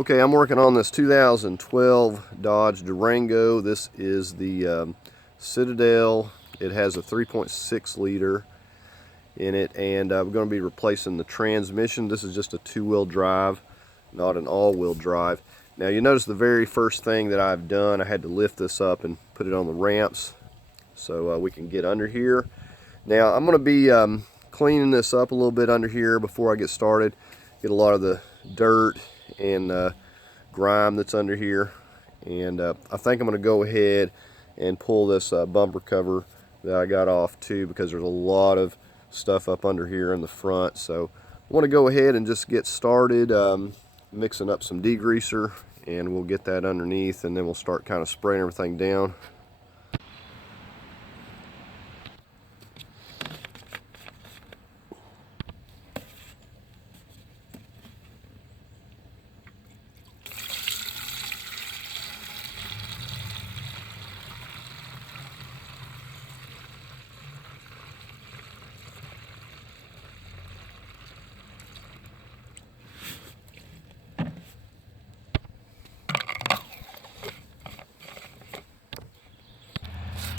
Okay, I'm working on this 2012 Dodge Durango. This is the Citadel. It has a 3.6 liter in it, and we're going to be replacing the transmission. This is just a two-wheel drive, not an all-wheel drive. Now you notice the very first thing that I've done, I had to lift this up and put it on the ramps so we can get under here. Now I'm going to be cleaning this up a little bit under here before I get started. Get a lot of the dirt and grime that's under here, and I think I'm going to go ahead and pull this bumper cover that I got off too, because there's a lot of stuff up under here in the front. So I want to go ahead and just get started mixing up some degreaser, and we'll get that underneath, and then we'll start kind of spraying everything down.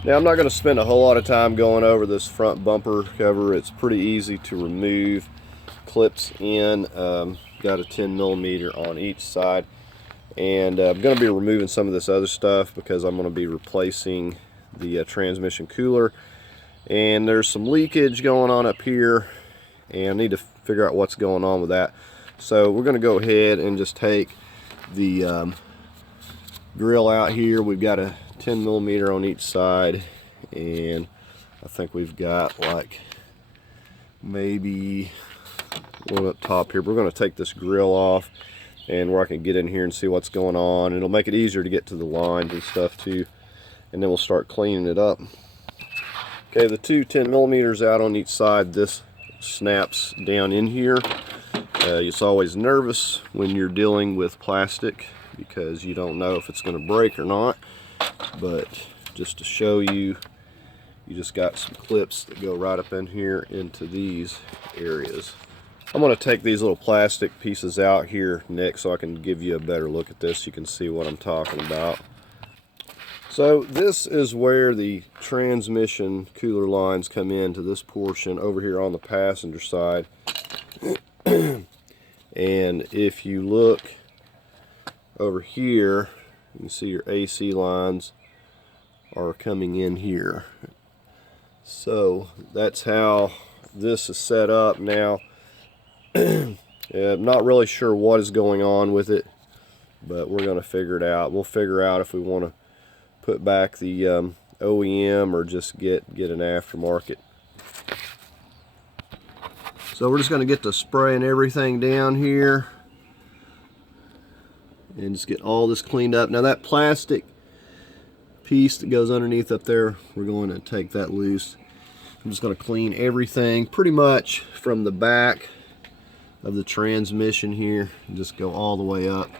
Now I'm not going to spend a whole lot of time going over this front bumper cover. It's pretty easy to remove. Clips in, got a 10mm on each side, and I'm going to be removing some of this other stuff because I'm going to be replacing the transmission cooler, and there's some leakage going on up here, and I need to figure out what's going on with that. So we're going to go ahead and just take the grill out here. We've got a 10mm on each side, and I think we've got like maybe one up top here. We're going to take this grill off, and where I can get in here and see what's going on. It'll make it easier to get to the lines and stuff too, and then we'll start cleaning it up. Okay, the two 10mm out on each side, this snaps down in here. It's always nervous when you're dealing with plastic because you don't know if it's going to break or not. But just to show you, you just got some clips that go right up in here into these areas. I'm going to take these little plastic pieces out here next so I can give you a better look at this. You can see what I'm talking about. So this is where the transmission cooler lines come into this portion over here on the passenger side. And if you look over here, you can see your AC lines are coming in here. So that's how this is set up now. I'm not really sure what is going on with it, but we're going to figure it out. We'll figure out if we want to put back the OEM or just get an aftermarket. So we're just going to get to spraying everything down here and just get all this cleaned up. Now that plastic piece that goes underneath up there, we're going to take that loose. I'm just going to clean everything pretty much from the back of the transmission here and just go all the way up.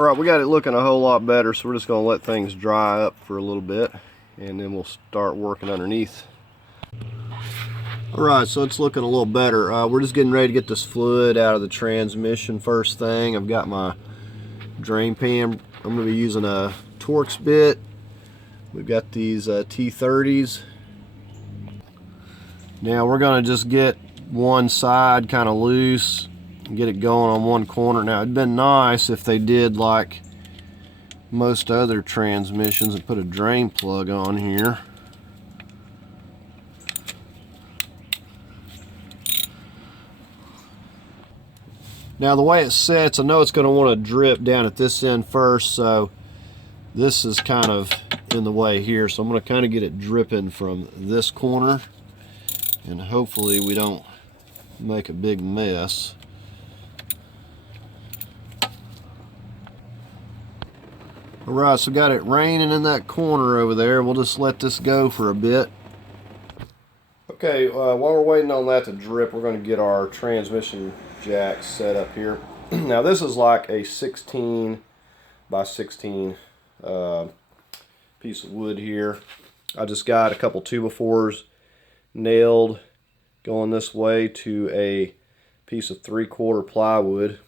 Alright, we got it looking a whole lot better, so we're just going to let things dry up for a little bit, and then we'll start working underneath. Alright, so it's looking a little better. We're just getting ready to get this fluid out of the transmission first thing. I've got my drain pan. I'm going to be using a Torx bit. We've got these T30s. Now we're going to just get one side kind of loose and get it going on one corner. Now it'd been nice if they did like most other transmissions and put a drain plug on here. Now the way it sets, I know it's going to want to drip down at this end first, so this is kind of in the way here. So I'm going to kind of get it dripping from this corner, and hopefully we don't make a big mess. Alright, so got it raining in that corner over there. We'll just let this go for a bit. Okay, while we're waiting on that to drip, we're going to get our transmission jack set up here. Now this is like a 16 by 16 piece of wood here. I just got a couple 2x4s nailed going this way to a piece of 3/4 plywood.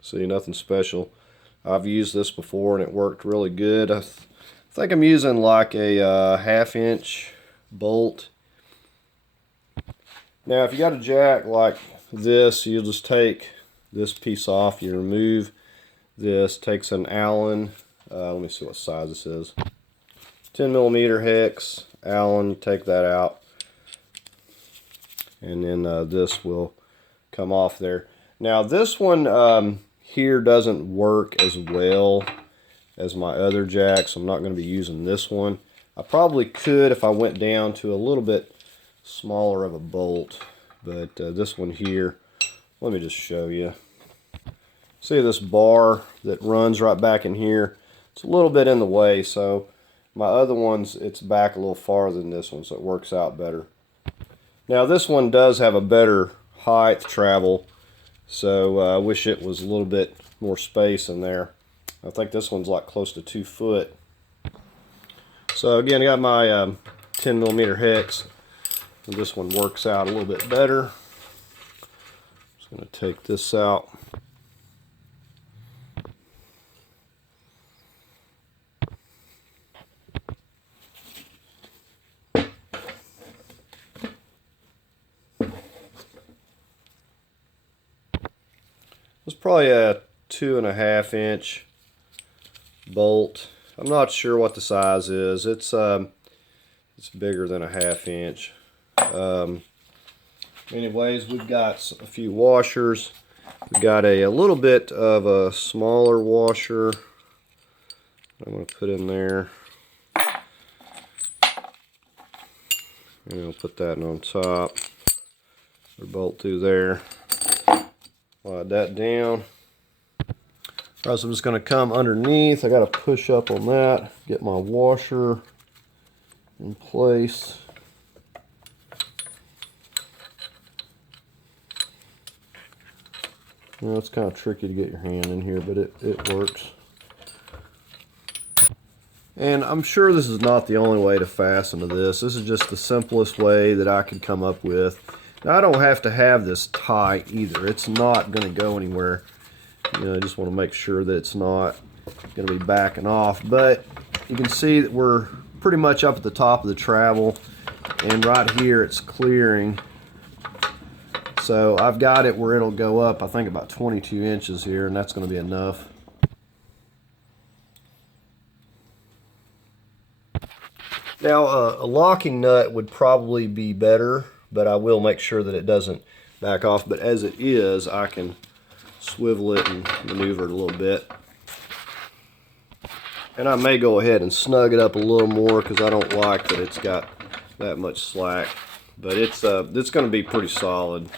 See, nothing special. I've used this before and it worked really good. I think I'm using like a 1/2 inch bolt. Now if you got a jack like this, you'll just take this piece off. You remove this. Takes an Allen. Let me see what size this is. 10mm hex Allen. Take that out, and then this will come off there. Now this one here doesn't work as well as my other jack, so I'm not going to be using this one. I probably could if I went down to a little bit smaller of a bolt, but this one here, let me just show you. See this bar that runs right back in here? It's a little bit in the way, so my other ones, it's back a little farther than this one, so it works out better. Now this one does have a better height travel, so I wish it was a little bit more space in there. I think this one's like close to 2 foot. So again, I got my 10mm hex. And this one works out a little bit better. Just going to take this out. It's probably a 2.5 inch bolt. I'm not sure what the size is. It's bigger than a 1/2 inch. Anyways, we've got a few washers. We've got a little bit of a smaller washer I'm going to put in there. And I'll put that on top. Or bolt through there. Slide that down. Alright, so I'm just going to come underneath. I got to push up on that. Get my washer in place. You know, it's kind of tricky to get your hand in here, but it works. And I'm sure this is not the only way to fasten to this. This is just the simplest way that I could come up with. Now, I don't have to have this tight either. It's not going to go anywhere. You know, I just want to make sure that it's not going to be backing off. But you can see that we're pretty much up at the top of the travel, and right here it's clearing. So I've got it where it'll go up, I think about 22 inches here, and that's going to be enough. Now a locking nut would probably be better, but I will make sure that it doesn't back off. But as it is, I can swivel it and maneuver it a little bit. And I may go ahead and snug it up a little more because I don't like that it's got that much slack. But it's going to be pretty solid.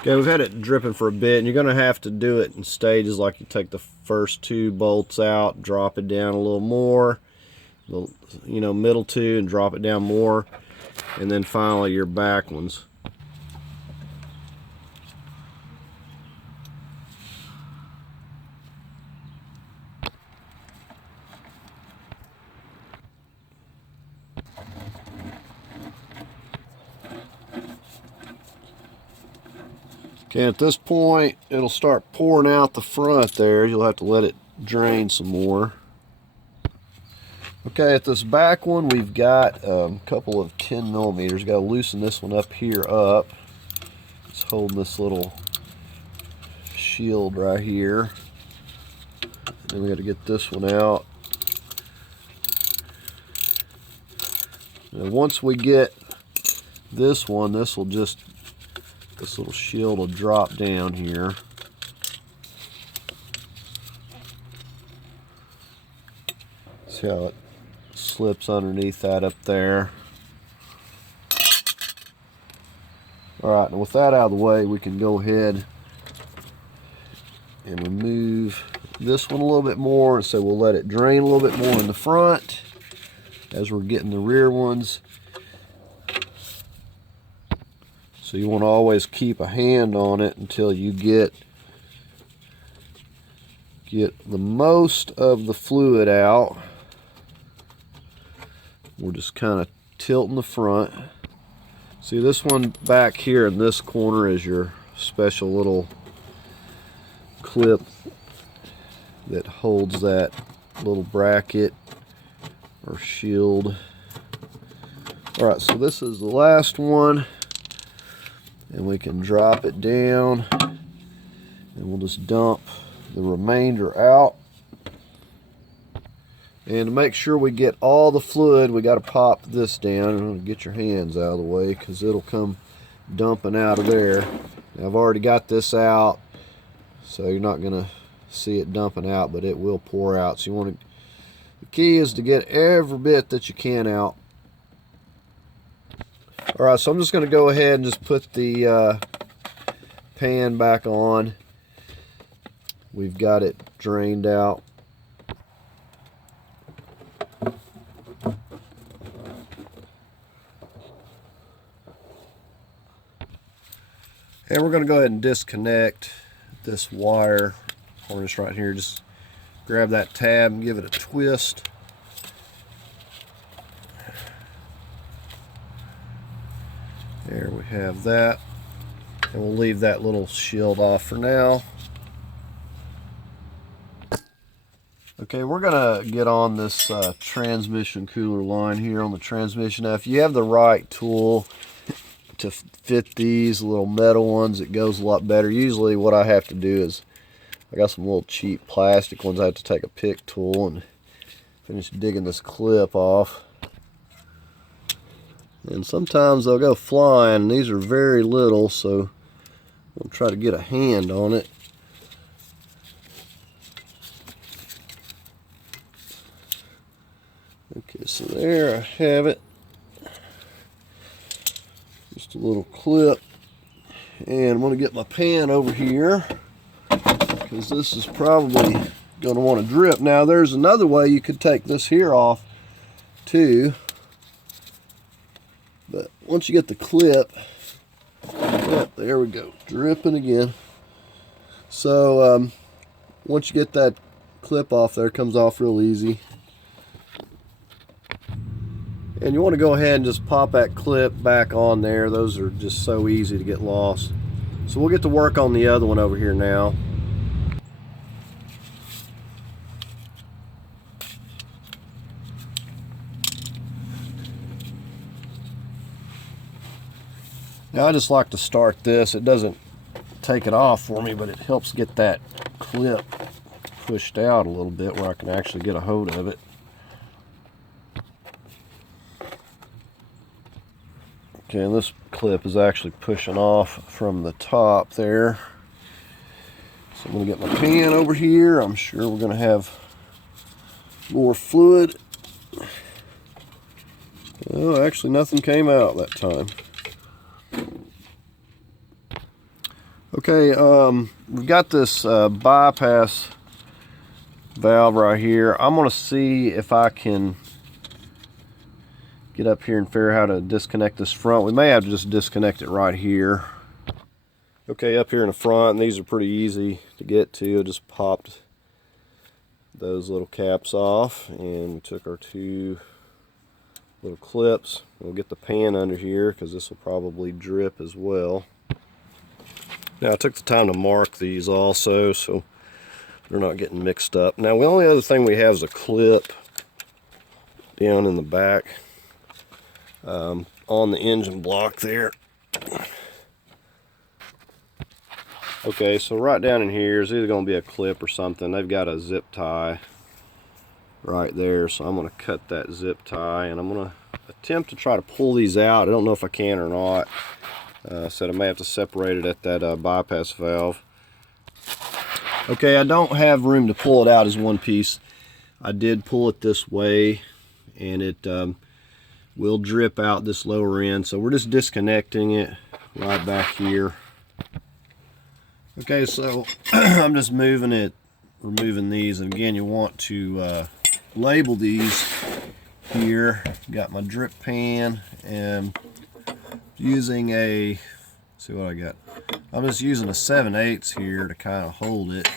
Okay, we've had it dripping for a bit, and you're going to have to do it in stages. Like you take the first 2 bolts out, drop it down a little more, you know, middle 2, and drop it down more, and then finally your back ones. Okay, at this point, it'll start pouring out the front there. You'll have to let it drain some more. Okay, at this back one, we've got a couple of 10 millimeters. Got to loosen this one up here up. It's holding this little shield right here. Then we got to get this one out. Now, once we get this one, this little shield will drop down here. See how it slips underneath that up there. Alright, and with that out of the way, we can go ahead and remove this one a little bit more, and so we'll let it drain a little bit more in the front as we're getting the rear ones. So you want to always keep a hand on it until you get the most of the fluid out. We're just kind of tilting the front. See, this one back here in this corner is your special little clip that holds that little bracket or shield. Alright, so this is the last one, and we can drop it down, and we'll just dump the remainder out. And to make sure we get all the fluid, we got to pop this down and get your hands out of the way, because it'll come dumping out of there. Now, I've already got this out, so you're not going to see it dumping out, but it will pour out. So you want to, the key is to get every bit that you can out. Alright, so I'm just going to go ahead and just put the pan back on. We've got it drained out. And we're going to go ahead and disconnect this wire harness right here. Just grab that tab and give it a twist. There we have that. And we'll leave that little shield off for now. Okay, we're going to get on this transmission cooler line here on the transmission. Now, if you have the right tool to fit these little metal ones, it goes a lot better. Usually what I have to do is, I got some little cheap plastic ones. I have to take a pick tool and finish digging this clip off. And sometimes they'll go flying. These are very little, so we'll try to get a hand on it. Okay, so there I have it. Just a little clip. And I'm going to get my pan over here, because this is probably going to want to drip. Now, there's another way you could take this here off too. But once you get the clip, yep, there we go, dripping again. So once you get that clip off there, it comes off real easy. And you want to go ahead and just pop that clip back on there. Those are just so easy to get lost. So we'll get to work on the other one over here now. Now, I just like to start this. It doesn't take it off for me, but it helps get that clip pushed out a little bit where I can actually get a hold of it. Okay, and this clip is actually pushing off from the top there. So I'm going to get my pan over here. I'm sure we're going to have more fluid. Oh, actually nothing came out that time. Okay, we've got this bypass valve right here. I'm going to see if I can get up here and figure out how to disconnect this front. We may have to just disconnect it right here. Okay, up here in the front, and these are pretty easy to get to. I just popped those little caps off, and we took our two little clips. We'll get the pan under here because this will probably drip as well. Now I took the time to mark these also so they're not getting mixed up. Now the only other thing we have is a clip down in the back on the engine block there. Okay, so right down in here is either going to be a clip or something. They've got a zip tie right there, so I'm going to cut that zip tie and I'm going to attempt to try to pull these out. I don't know if I can or not. Said I may have to separate it at that bypass valve. Okay, I don't have room to pull it out as one piece. I did pull it this way and it will drip out this lower end, so we're just disconnecting it right back here. Okay, so I'm just removing these, and again you want to label these here. Got my drip pan and using a, see what I got. I'm just using a 7/8 here to kind of hold it.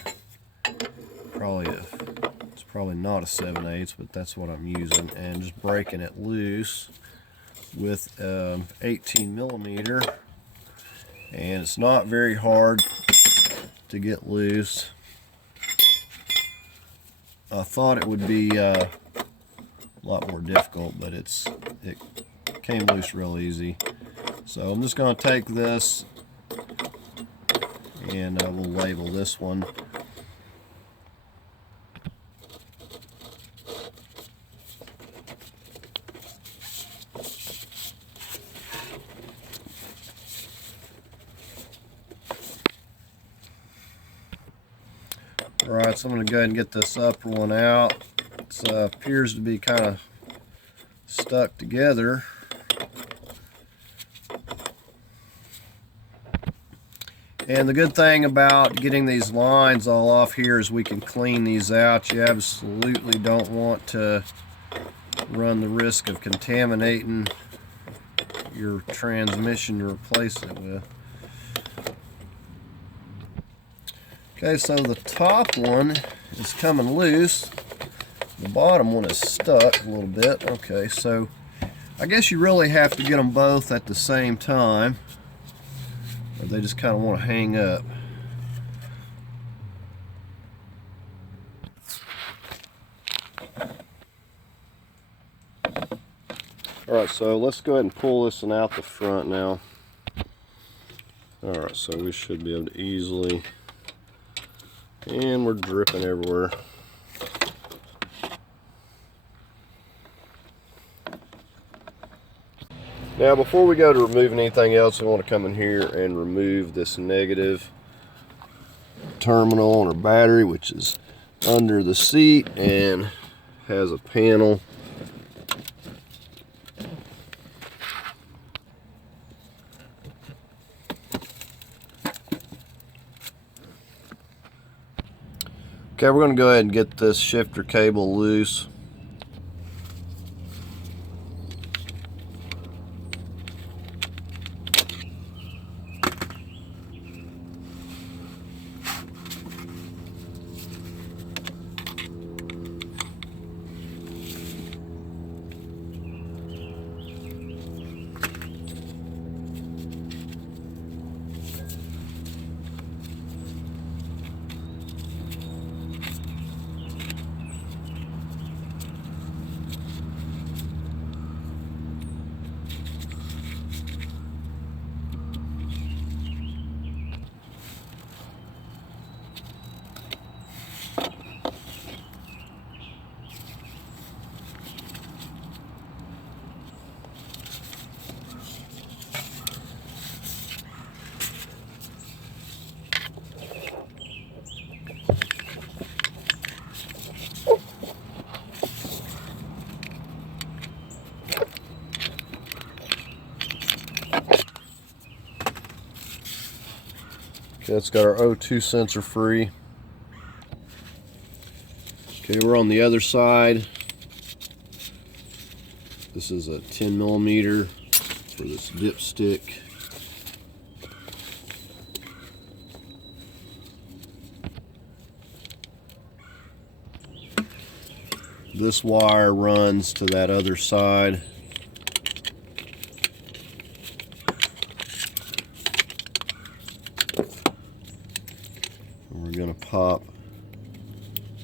It's probably not a 7/8, but that's what I'm using, and just breaking it loose with 18 millimeter, and it's not very hard to get loose. I thought it would be a lot more difficult, but it came loose real easy. So I'm just going to take this and we'll label this one. Alright, so I'm going to go ahead and get this upper one out. It appears to be kind of stuck together. And the good thing about getting these lines all off here is we can clean these out. You absolutely don't want to run the risk of contaminating your transmission you're replacing it with. Okay, so the top one is coming loose. The bottom one is stuck a little bit. Okay, so I guess you really have to get them both at the same time, or they just kind of want to hang up. Alright, so let's go ahead and pull this one out the front now. Alright, so we should be able to easily, and we're dripping everywhere. Now before we go to removing anything else, we want to come in here and remove this negative terminal on our battery, which is under the seat and has a panel. Okay, we're going to go ahead and get this shifter cable loose. Okay, it's got our O2 sensor free. Okay, we're on the other side. This is a 10 millimeter for this dipstick. This wire runs to that other side. pop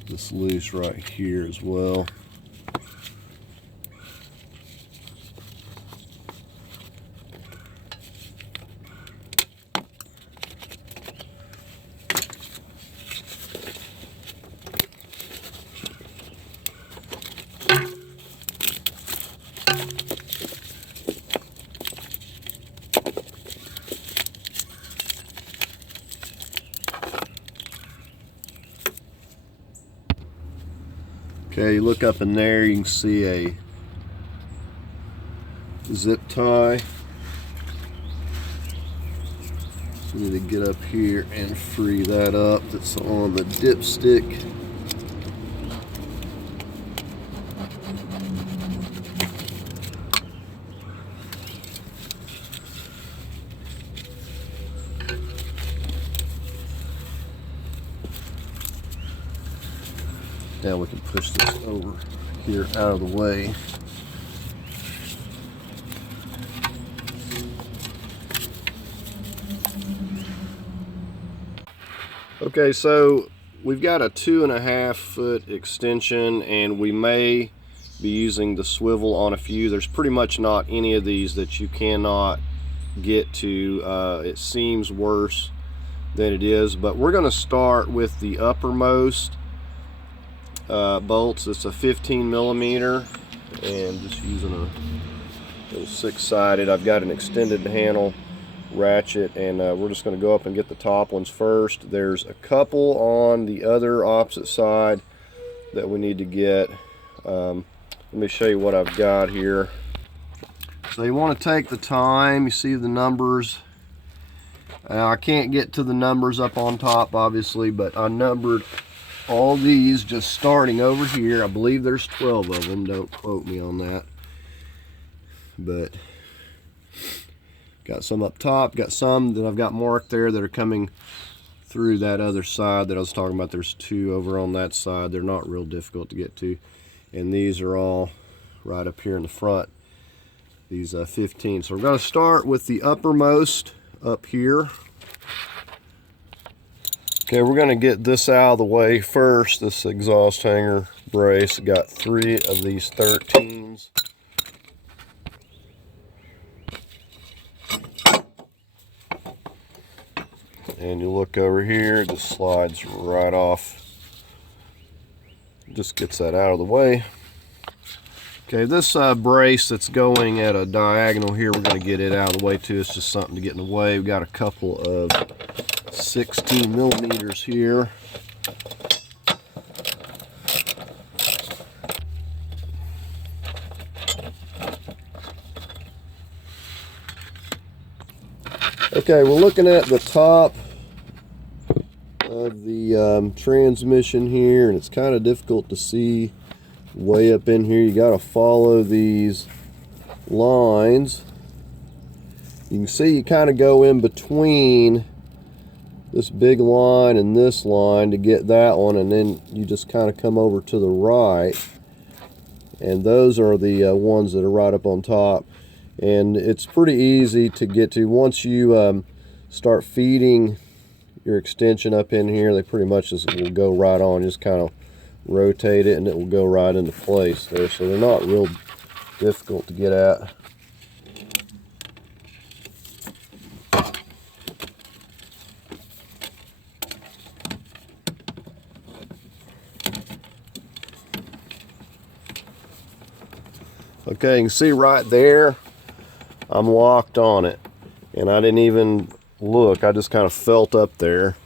this loose right here as well. Okay, you look up in there, you can see a zip tie. So we need to get up here and free that up. That's on the dipstick. Now we can push this over here out of the way. Okay, so we've got a 2.5 foot extension, and we may be using the swivel on a few. There's pretty much not any of these that you cannot get to. It seems worse than it is, but we're going to start with the uppermost bolts. It's a 15 millimeter, and just using a little 6-sided. I've got an extended handle ratchet, and we're just going to go up and get the top ones first. There's a couple on the other opposite side that we need to get. Let me show you what I've got here. So you want to take the time. You see the numbers. I can't get to the numbers up on top, obviously, but I numbered all these just starting over here. I believe there's 12 of them. Don't quote me on that. But got some up top, got some that I've got marked there that are coming through that other side that I was talking about. There's 2 over on that side. They're not real difficult to get to. And these are all right up here in the front, these 15. So we're going to start with the uppermost up here. Okay, we're going to get this out of the way first. This exhaust hanger brace got 3 of these 13s. And you look over here, it just slides right off. Just gets that out of the way. Okay, this brace that's going at a diagonal here, we're going to get it out of the way too. It's just something to get in the way. We've got a couple of 16 millimeters here. Okay, we're looking at the top of the transmission here, and it's kind of difficult to see way up in here. You got to follow these lines. You can see you kind of go in between this big line and this line to get that one, and then you just kind of come over to the right, and those are the ones that are right up on top. And it's pretty easy to get to. Once you start feeding your extension up in here, they pretty much just will go right on. Just kind of rotate it and it will go right into place there. So they're not real difficult to get at. Okay, you can see right there, I'm locked on it, and I didn't even look. I just kind of felt up there.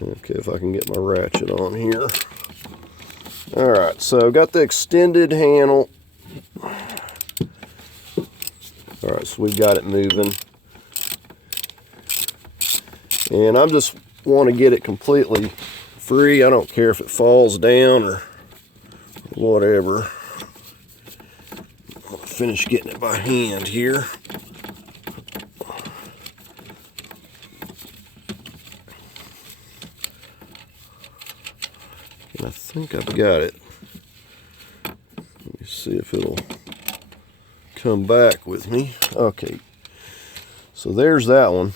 Okay, if I can get my ratchet on here. All right, so got the extended handle. All right, so we've got it moving. And I just want to get it completely free. I don't care if it falls down or whatever. I'll finish getting it by hand here. And I think I've got it. Let me see if it'll come back with me. Okay, so there's that one.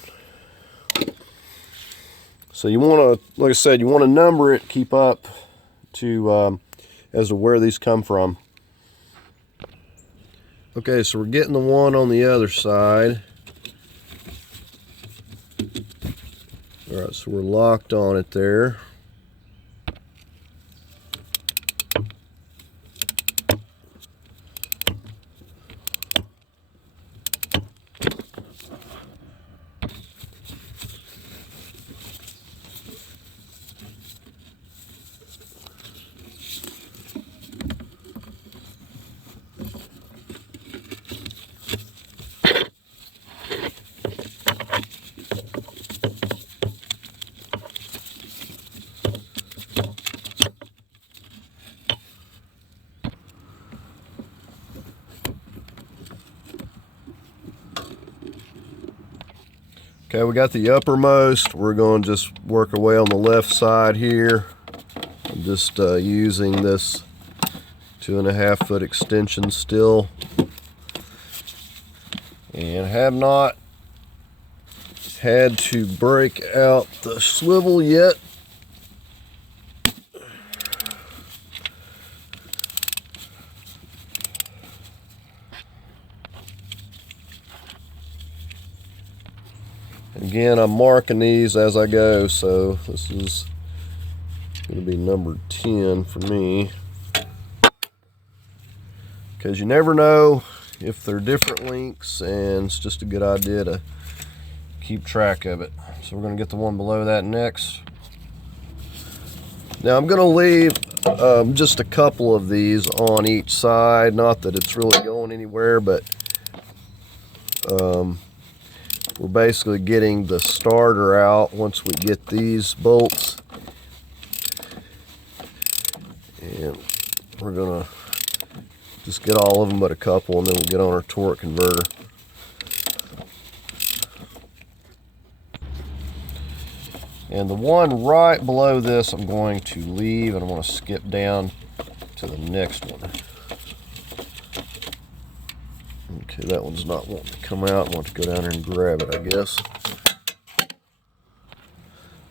So you want to, like I said, you want to number it, keep up to as to where these come from. Okay, so we're getting the one on the other side. All right, so we're locked on it there. Okay, we got the uppermost. We're going to just work our way on the left side here. I'm just using this 2.5 foot extension still. And have not had to break out the swivel yet. Again, I'm marking these as I go, so this is going to be number 10 for me. Because you never know if they're different lengths, and it's just a good idea to keep track of it. So we're going to get the one below that next. Now I'm going to leave just a couple of these on each side. Not that it's really going anywhere, but we're basically getting the starter out once we get these bolts. And we're gonna just get all of them but a couple, and then we'll get on our torque converter. And the one right below this I'm going to leave, and I'm going to skip down to the next one. Okay, that one's not wanting to come out. I want to go down there and grab it, I guess.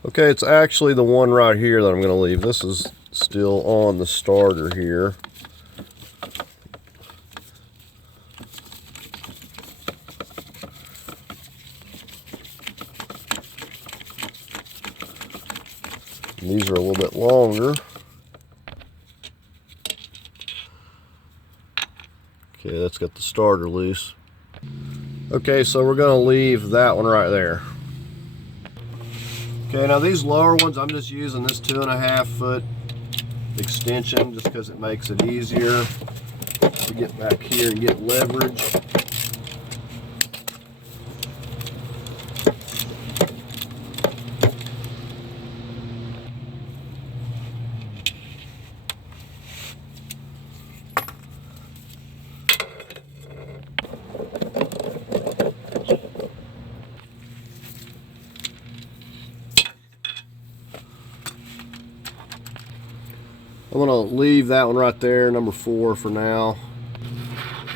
Okay, it's actually the one right here that I'm going to leave. This is still on the starter here. And these are a little bit longer. Okay, that's got the starter loose. Okay, so we're going to leave that one right there. Okay, now these lower ones, I'm just using this 2.5 foot extension just because it makes it easier to get back here and get leverage. I'm going to leave that one right there, number 4 for now.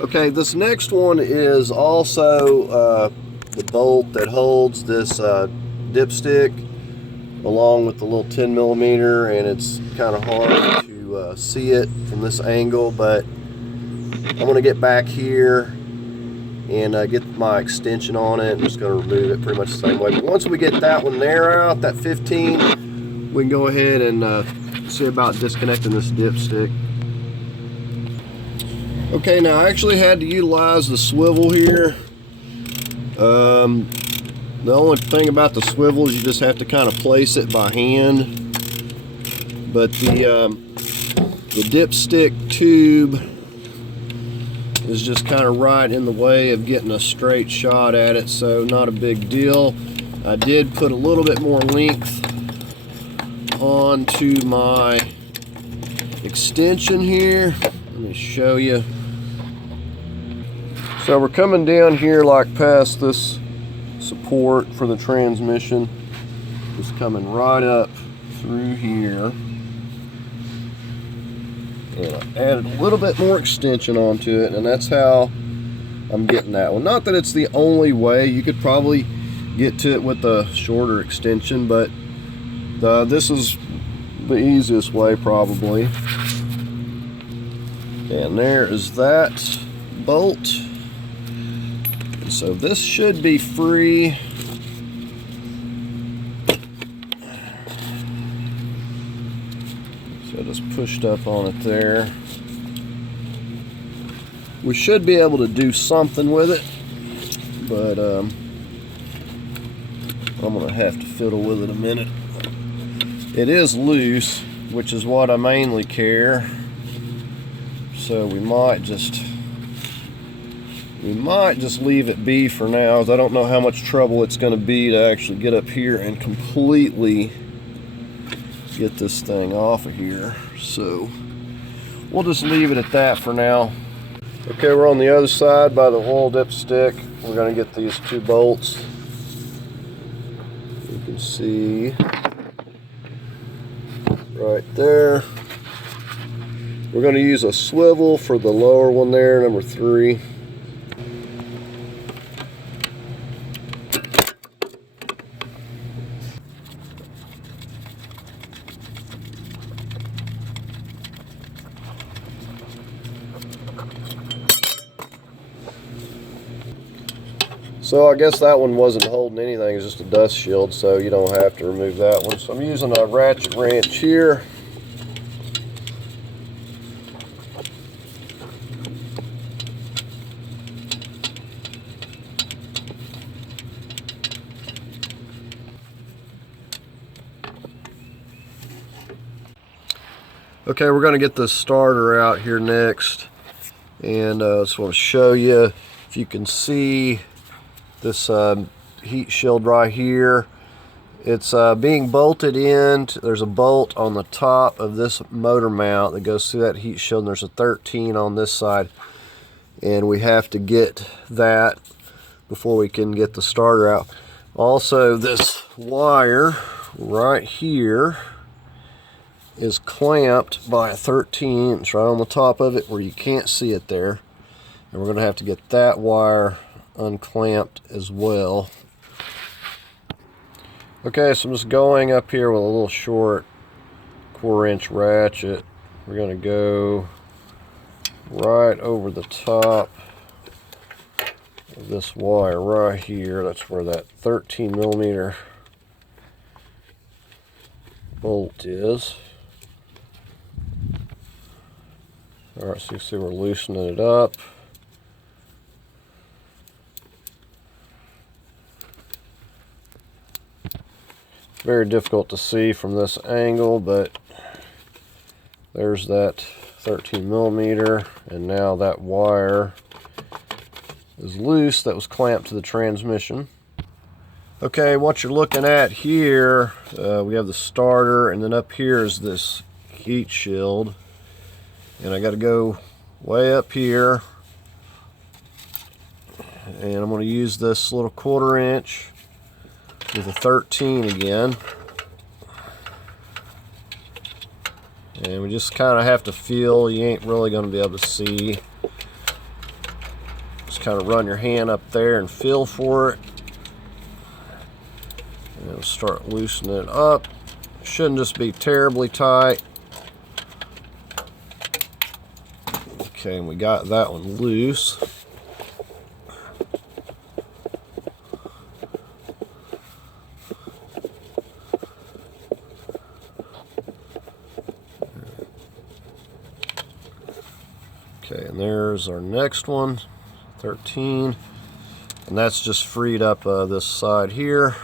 Okay, this next one is also the bolt that holds this dipstick along with the little 10mm, and it's kind of hard to see it from this angle, but I'm going to get back here and get my extension on it. I'm just going to remove it pretty much the same way. But once we get that one there out, that 15, we can go ahead and see about disconnecting this dipstick. Okay, now I actually had to utilize the swivel here. The only thing about the swivel is you just have to kind of place it by hand. But the dipstick tube is just kind of right in the way of getting a straight shot at it, so not a big deal. I did put a little bit more length onto my extension here. Let me show you. So we're coming down here like past this support for the transmission. Just coming right up through here. And I added a little bit more extension onto it, and that's how I'm getting that one. Not that it's the only way. You could probably get to it with a shorter extension, but this is the easiest way probably. And there is that bolt. And so this should be free. So just pushed up on it there. We should be able to do something with it, but I'm gonna have to fiddle with it a minute. It is loose, which is what I mainly care. So we might just leave it be for now, as I don't know how much trouble it's going to be to actually get up here and completely get this thing off of here. So we'll just leave it at that for now. Okay, we're on the other side by the oil dipstick. We're going to get these two bolts. You can see right there. We're going to use a swivel for the lower one there, number 3. So I guess that one wasn't holding anything, it's just a dust shield, so you don't have to remove that one. So I'm using a ratchet wrench here. Okay, we're going to get the starter out here next, and I just want to show you, if you can see this heat shield right here. It's being bolted in. There's a bolt on the top of this motor mount that goes through that heat shield, and there's a 13 on this side, and we have to get that before we can get the starter out. Also, this wire right here is clamped by a 13. It's right on the top of it where you can't see it there, and we're going to have to get that wire unclamped as well. Okay, so I'm just going up here with a little short 1/4-inch ratchet. We're going to go right over the top of this wire right here. That's where that 13mm bolt is. Alright, so you see we're loosening it up. Very difficult to see from this angle, but there's that 13mm, and now that wire is loose that was clamped to the transmission. Okay, what you're looking at here, we have the starter, and then up here is this heat shield, and I got to go way up here, and I'm going to use this little 1/4-inch with a 13 again, and we just kind of have to feel. You ain't really going to be able to see. Just kind of run your hand up there and feel for it, and start loosening it up. Shouldn't just be terribly tight. Okay, and we got that one loose. Okay, and there's our next one, 13, and that's just freed up this side here.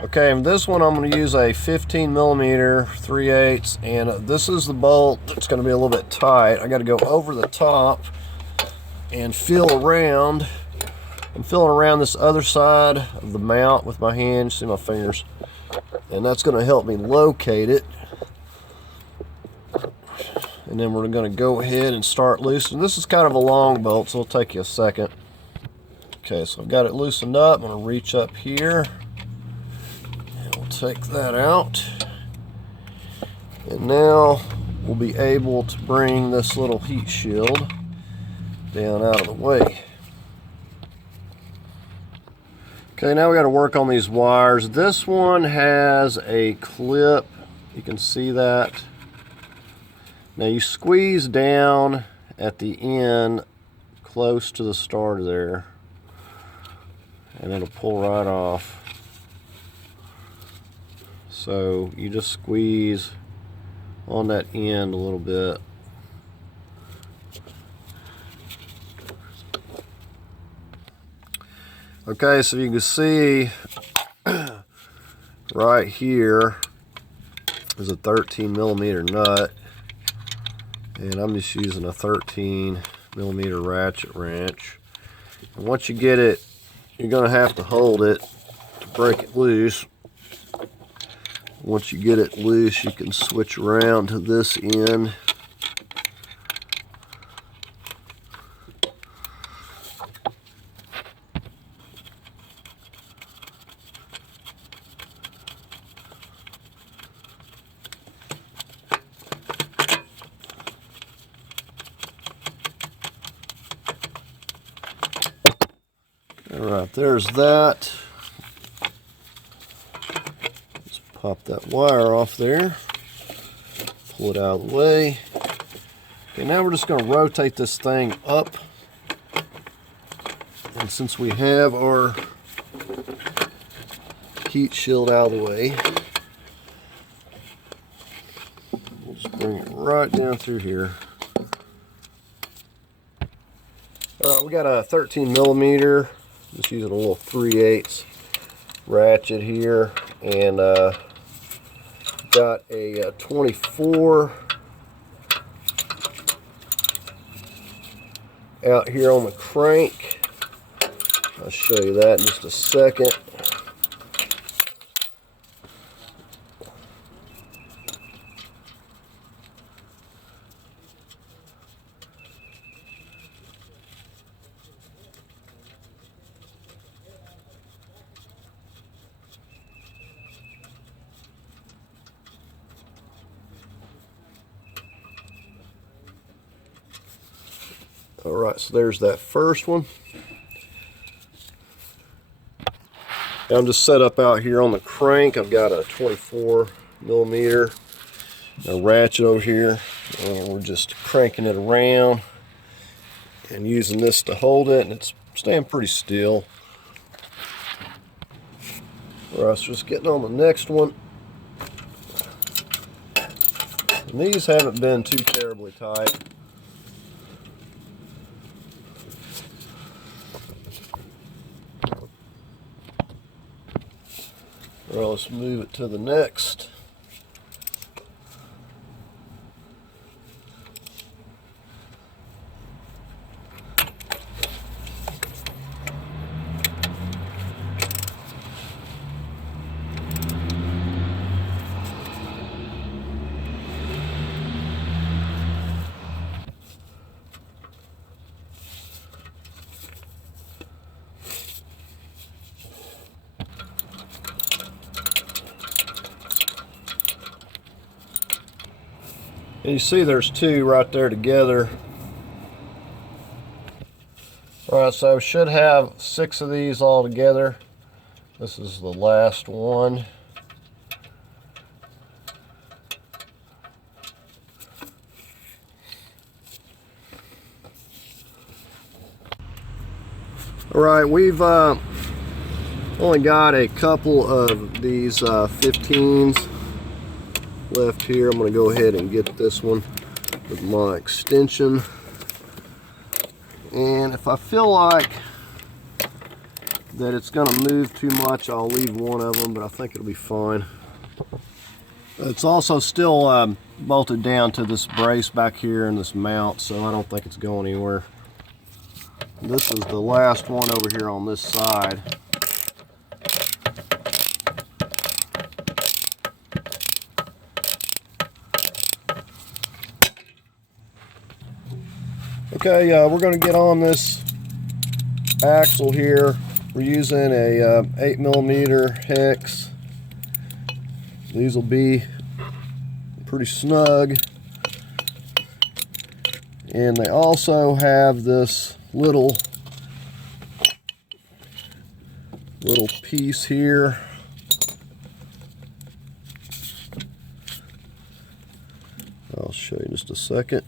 Okay, and this one I'm going to use a 15mm 3/8, and this is the bolt that's going to be a little bit tight. I got to go over the top and feel around. I'm feeling around this other side of the mount with my hand. See my fingers, and that's going to help me locate it. And then we're going to go ahead and start loosening. This is kind of a long bolt, so it'll take you a second. Okay, so I've got it loosened up. I'm going to reach up here, and we'll take that out. And now we'll be able to bring this little heat shield down out of the way. Okay, now we got to work on these wires. This one has a clip. You can see that. Now you squeeze down at the end close to the starter there, and it'll pull right off. So you just squeeze on that end a little bit. Okay, so you can see right here is a 13mm nut, and I'm just using a 13mm ratchet wrench. And once you get it, you're going to have to hold it to break it loose. Once you get it loose, you can switch around to this end. Alright, there's that. Let's pop that wire off there. Pull it out of the way. Okay, now we're just going to rotate this thing up. And since we have our heat shield out of the way, we'll just bring it right down through here. We got a 13mm. Just using a little 3/8 ratchet here, and got a 24 out here on the crank. I'll show you that in just a second. Alright, so there's that first one. I'm just set up out here on the crank. I've got a 24mm ratchet over here, and we're just cranking it around and using this to hold it, and it's staying pretty still. Alright, so just getting on the next one. And these haven't been too terribly tight. Well, let's move it to the next. And you see there's two right there together. Alright, so I should have 6 of these all together. This is the last one. Alright, we've only got a couple of these 15s left here. I'm going to go ahead and get this one with my extension, and if I feel like that it's going to move too much, I'll leave one of them, but I think it'll be fine. It's also still bolted down to this brace back here and this mount, so I don't think it's going anywhere. This is the last one over here on this side. Okay, we're going to get on this axle here. We're using a 8mm hex. These will be pretty snug. And they also have this little piece here. I'll show you in just a second.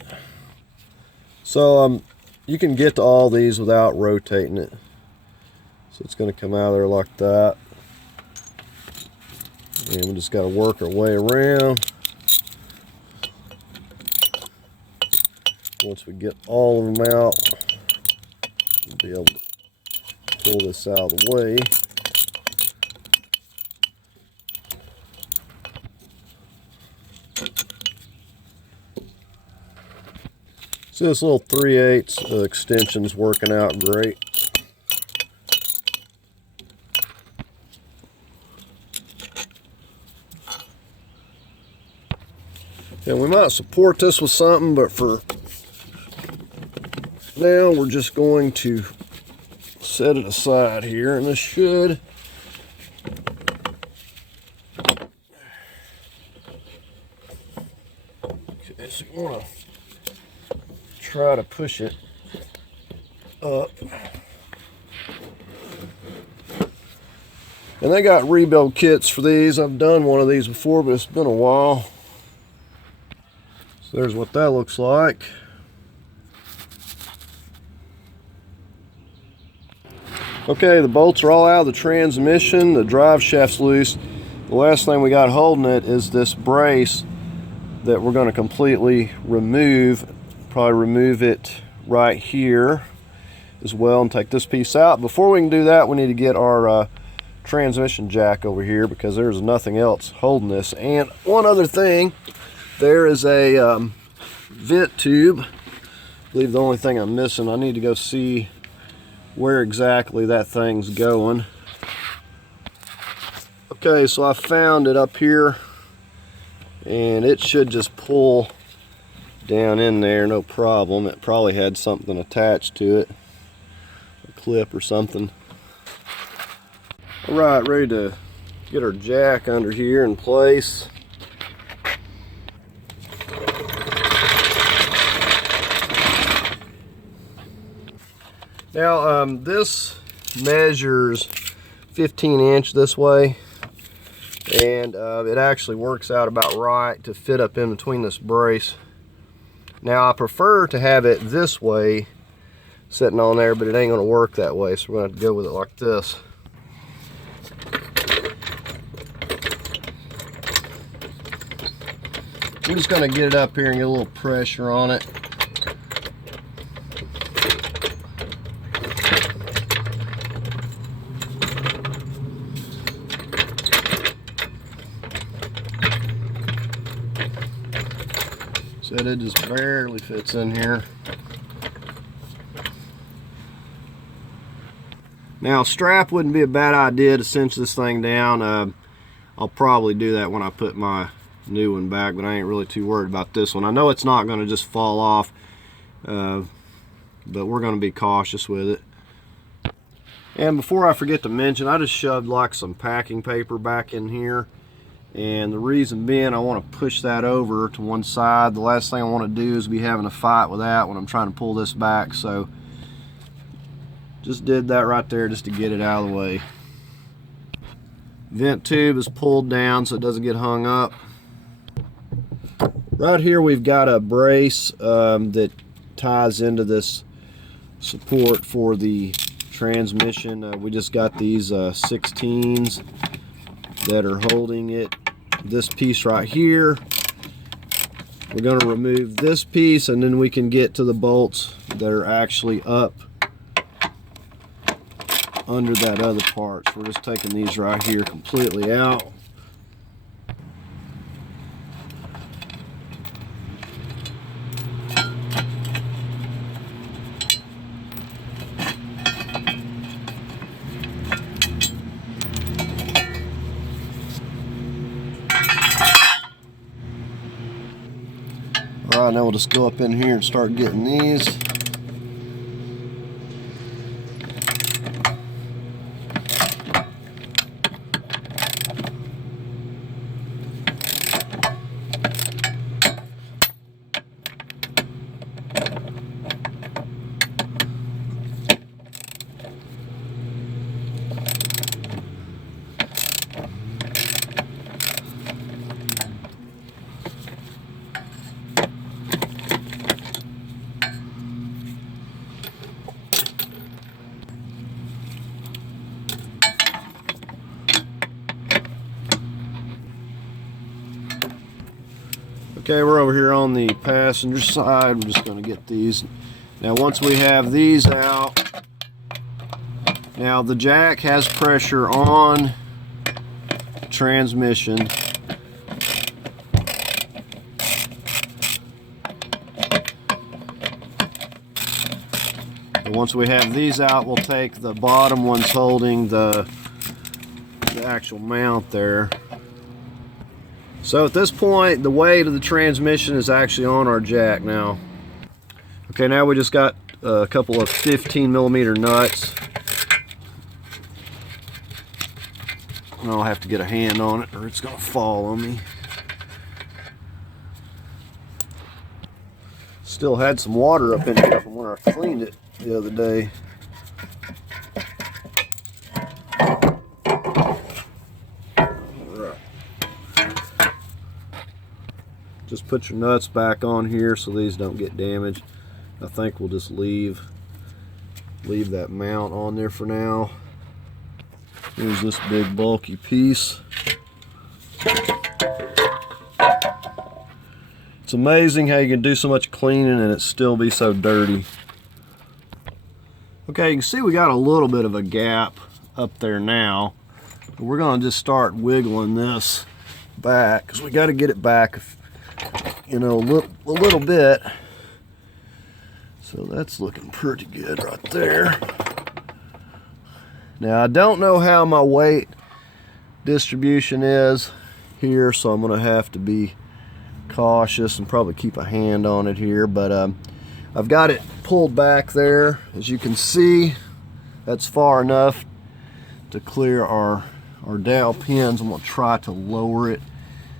So you can get to all these without rotating it. So it's going to come out of there like that. And we just got to work our way around. Once we get all of them out, we'll be able to pull this out of the way. So this little 3/8 extension's working out great. And we might support this with something, but for now we're just going to set it aside here, and this should okay, so you want to try to push it up. And they got rebuild kits for these. I've done one of these before, but it's been a while. So there's what that looks like. Okay, the bolts are all out of the transmission. The drive shaft's loose. The last thing we got holding it is this brace that we're going to completely remove. Probably remove it right here as well and take this piece out. Before we can do that, we need to get our transmission jack over here because there's nothing else holding this. And one other thing, there is a vent tube. I believe the only thing I'm missing, I need to go see where exactly that thing's going. Okay, so I found it up here, and it should just pull down in there, no problem. It probably had something attached to it, a clip or something. All right, ready to get our jack under here in place. Now this measures 15" this way, and it actually works out about right to fit up in between this brace. Now I prefer to have it this way sitting on there, but it ain't going to work that way, so we're going to have to go with it like this. I'm just going to get it up here and get a little pressure on it. So it just barely fits in here. Now a strap wouldn't be a bad idea to cinch this thing down. I'll probably do that when I put my new one back, but I ain't really too worried about this one. I know it's not going to just fall off, but we're going to be cautious with it. And before I forget to mention, I just shoved like some packing paper back in here. And the reason being, I want to push that over to one side. The last thing I want to do is be having a fight with that when I'm trying to pull this back. So just did that right there just to get it out of the way. Vent tube is pulled down so it doesn't get hung up. Right here we've got a brace that ties into this support for the transmission. We just got these 16s that are holding it. This piece right here, we're going to remove this piece, and then we can get to the bolts that are actually up under that other part. So we're just taking these right here completely out. Alright, now we'll just go up in here and start getting these. Okay, we're over here on the passenger side. We're just going to get these. Now once we have these out, now the jack has pressure on the transmission. And once we have these out, we'll take the bottom ones holding the actual mount there. So at this point, the weight of the transmission is actually on our jack now. Okay, now we just got a couple of 15mm nuts. And I'll have to get a hand on it or it's gonna fall on me. Still had some water up in here from when I cleaned it the other day. Just put your nuts back on here so these don't get damaged. I think we'll just leave that mount on there for now. Here's this big bulky piece. It's amazing how you can do so much cleaning and it still be so dirty. Okay, you can see we got a little bit of a gap up there now. We're gonna just start wiggling this back because we got to get it back, you know, a little bit. So that's looking pretty good right there. Now I don't know how my weight distribution is here, so I'm gonna have to be cautious and probably keep a hand on it here, but I've got it pulled back there. As you can see, that's far enough to clear our dowel pins. I'm gonna try to lower it.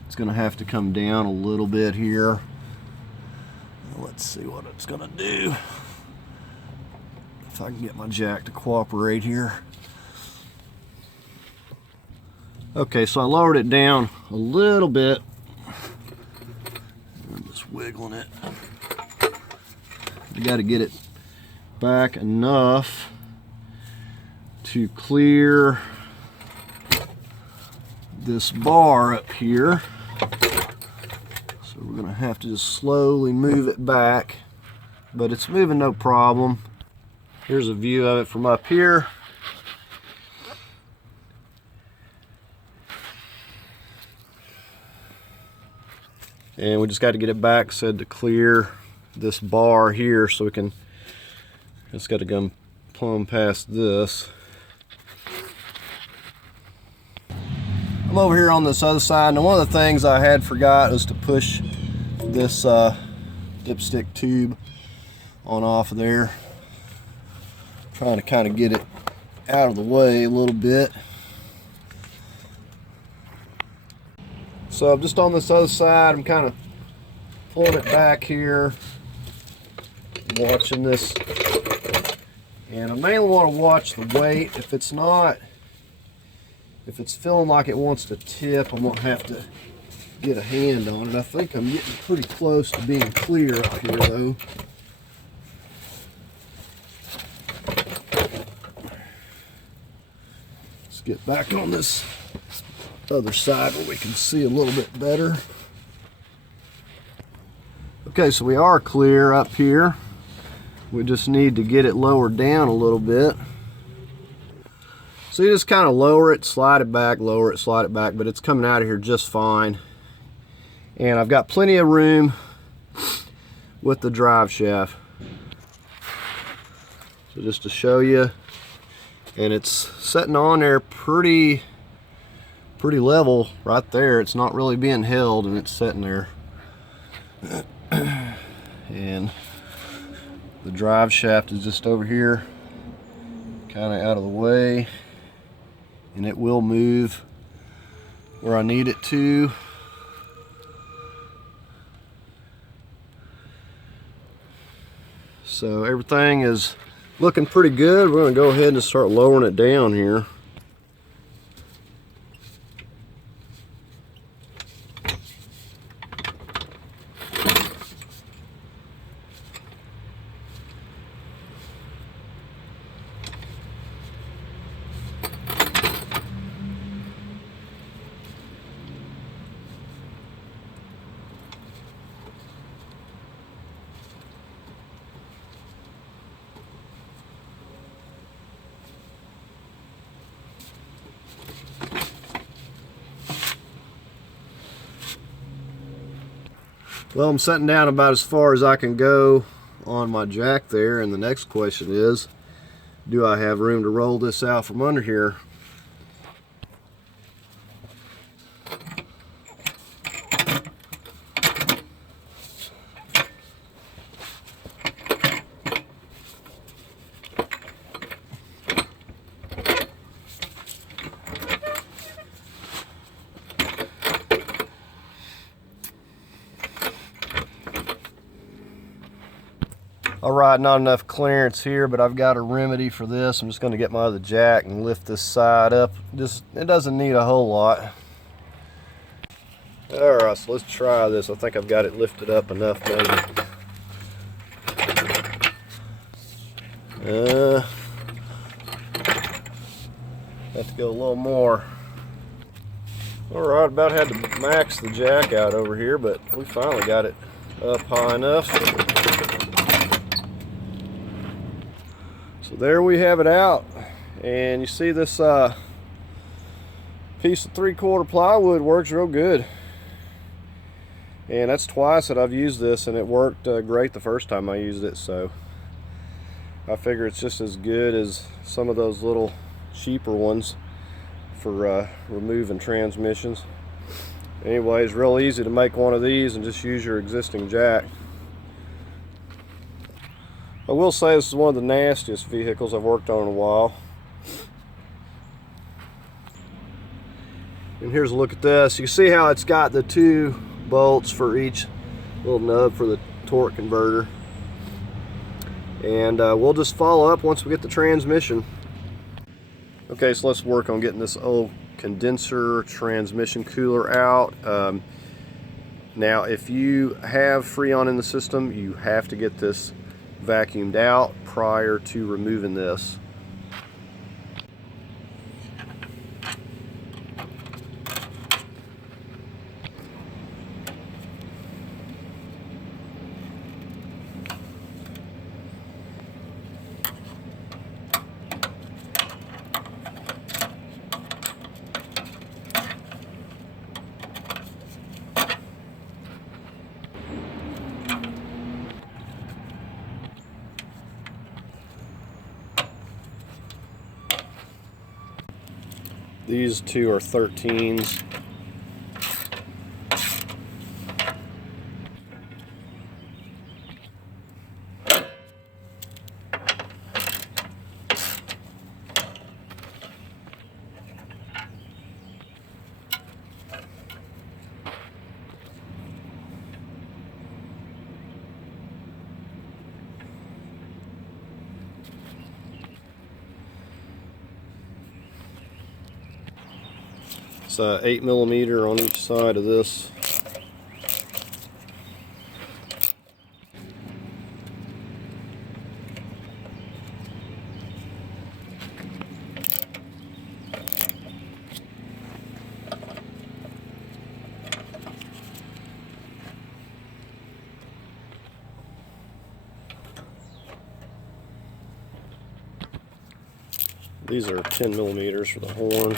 It's gonna have to come down a little bit here. Let's see what it's gonna do. If I can get my jack to cooperate here. Okay, so I lowered it down a little bit. I'm just wiggling it. You got to get it back enough to clear this bar up here. So we're going to have to just slowly move it back, but it's moving no problem. Here's a view of it from up here. And we just got to get it back, said to clear this bar here so we can, it's got to come plumb past this. I'm over here on this other side. Now one of the things I had forgot was to push this dipstick tube on off of there. Trying to kind of get it out of the way a little bit. So I'm just on this other side. I'm kind of pulling it back here, watching this, and I mainly want to watch the weight. If it's feeling like it wants to tip, I'm gonna have to get a hand on it. I think I'm getting pretty close to being clear up here though. Let's get back on this other side where we can see a little bit better. Okay, so we are clear up here. We just need to get it lowered down a little bit. So you just kind of lower it, slide it back, lower it, slide it back, but it's coming out of here just fine. And I've got plenty of room with the drive shaft. So just to show you, and it's sitting on there pretty level right there. It's not really being held and it's sitting there. And the drive shaft is just over here, kind of out of the way, and it will move where I need it to. So everything is looking pretty good. We're going to go ahead and start lowering it down here. Well, I'm setting down about as far as I can go on my jack there, and the next question is, do I have room to roll this out from under here? Alright, not enough clearance here, but I've got a remedy for this. I'm just going to get my other jack and lift this side up. It doesn't need a whole lot. Alright, so let's try this. I think I've got it lifted up enough, maybe. Have to go a little more. Alright, about had to max the jack out over here, but we finally got it up high enough. So there we have it out, and you see this piece of 3/4 plywood works real good, and that's twice that I've used this, and it worked great the first time I used it, so I figure it's just as good as some of those little cheaper ones for removing transmissions. Anyway, it's real easy to make one of these and just use your existing jack. I will say this is one of the nastiest vehicles I've worked on in a while. And here's a look at this. You see how it's got the 2 bolts for each little nub for the torque converter. And we'll just follow up once we get the transmission. Okay, so let's work on getting this old condenser transmission cooler out. Now, if you have Freon in the system, you have to get this vacuumed out prior to removing this. These 2 are 13s. It's 8mm on each side of this. These are 10mm for the horn.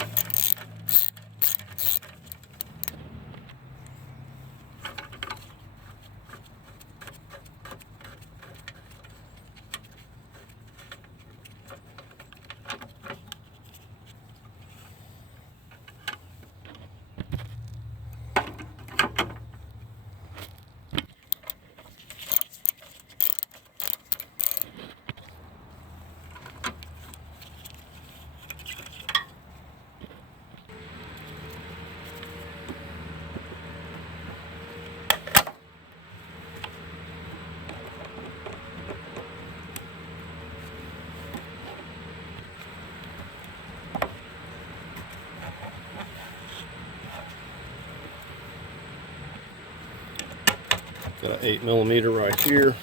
Got an 8mm right here.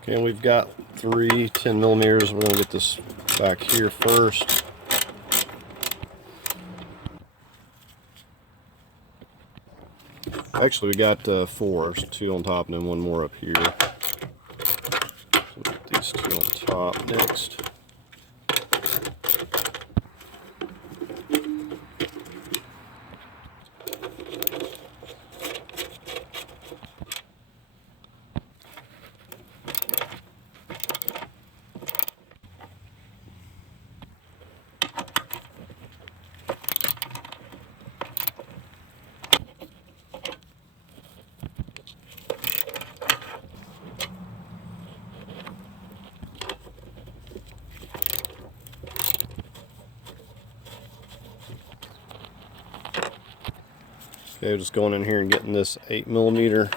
Okay, and we've got 3 10mm. We're going to get this back here first. Actually, we got 4. There's 2 on top and then 1 more up here. So we'll get these 2 on top next. Okay, just going in here and getting this 8mm.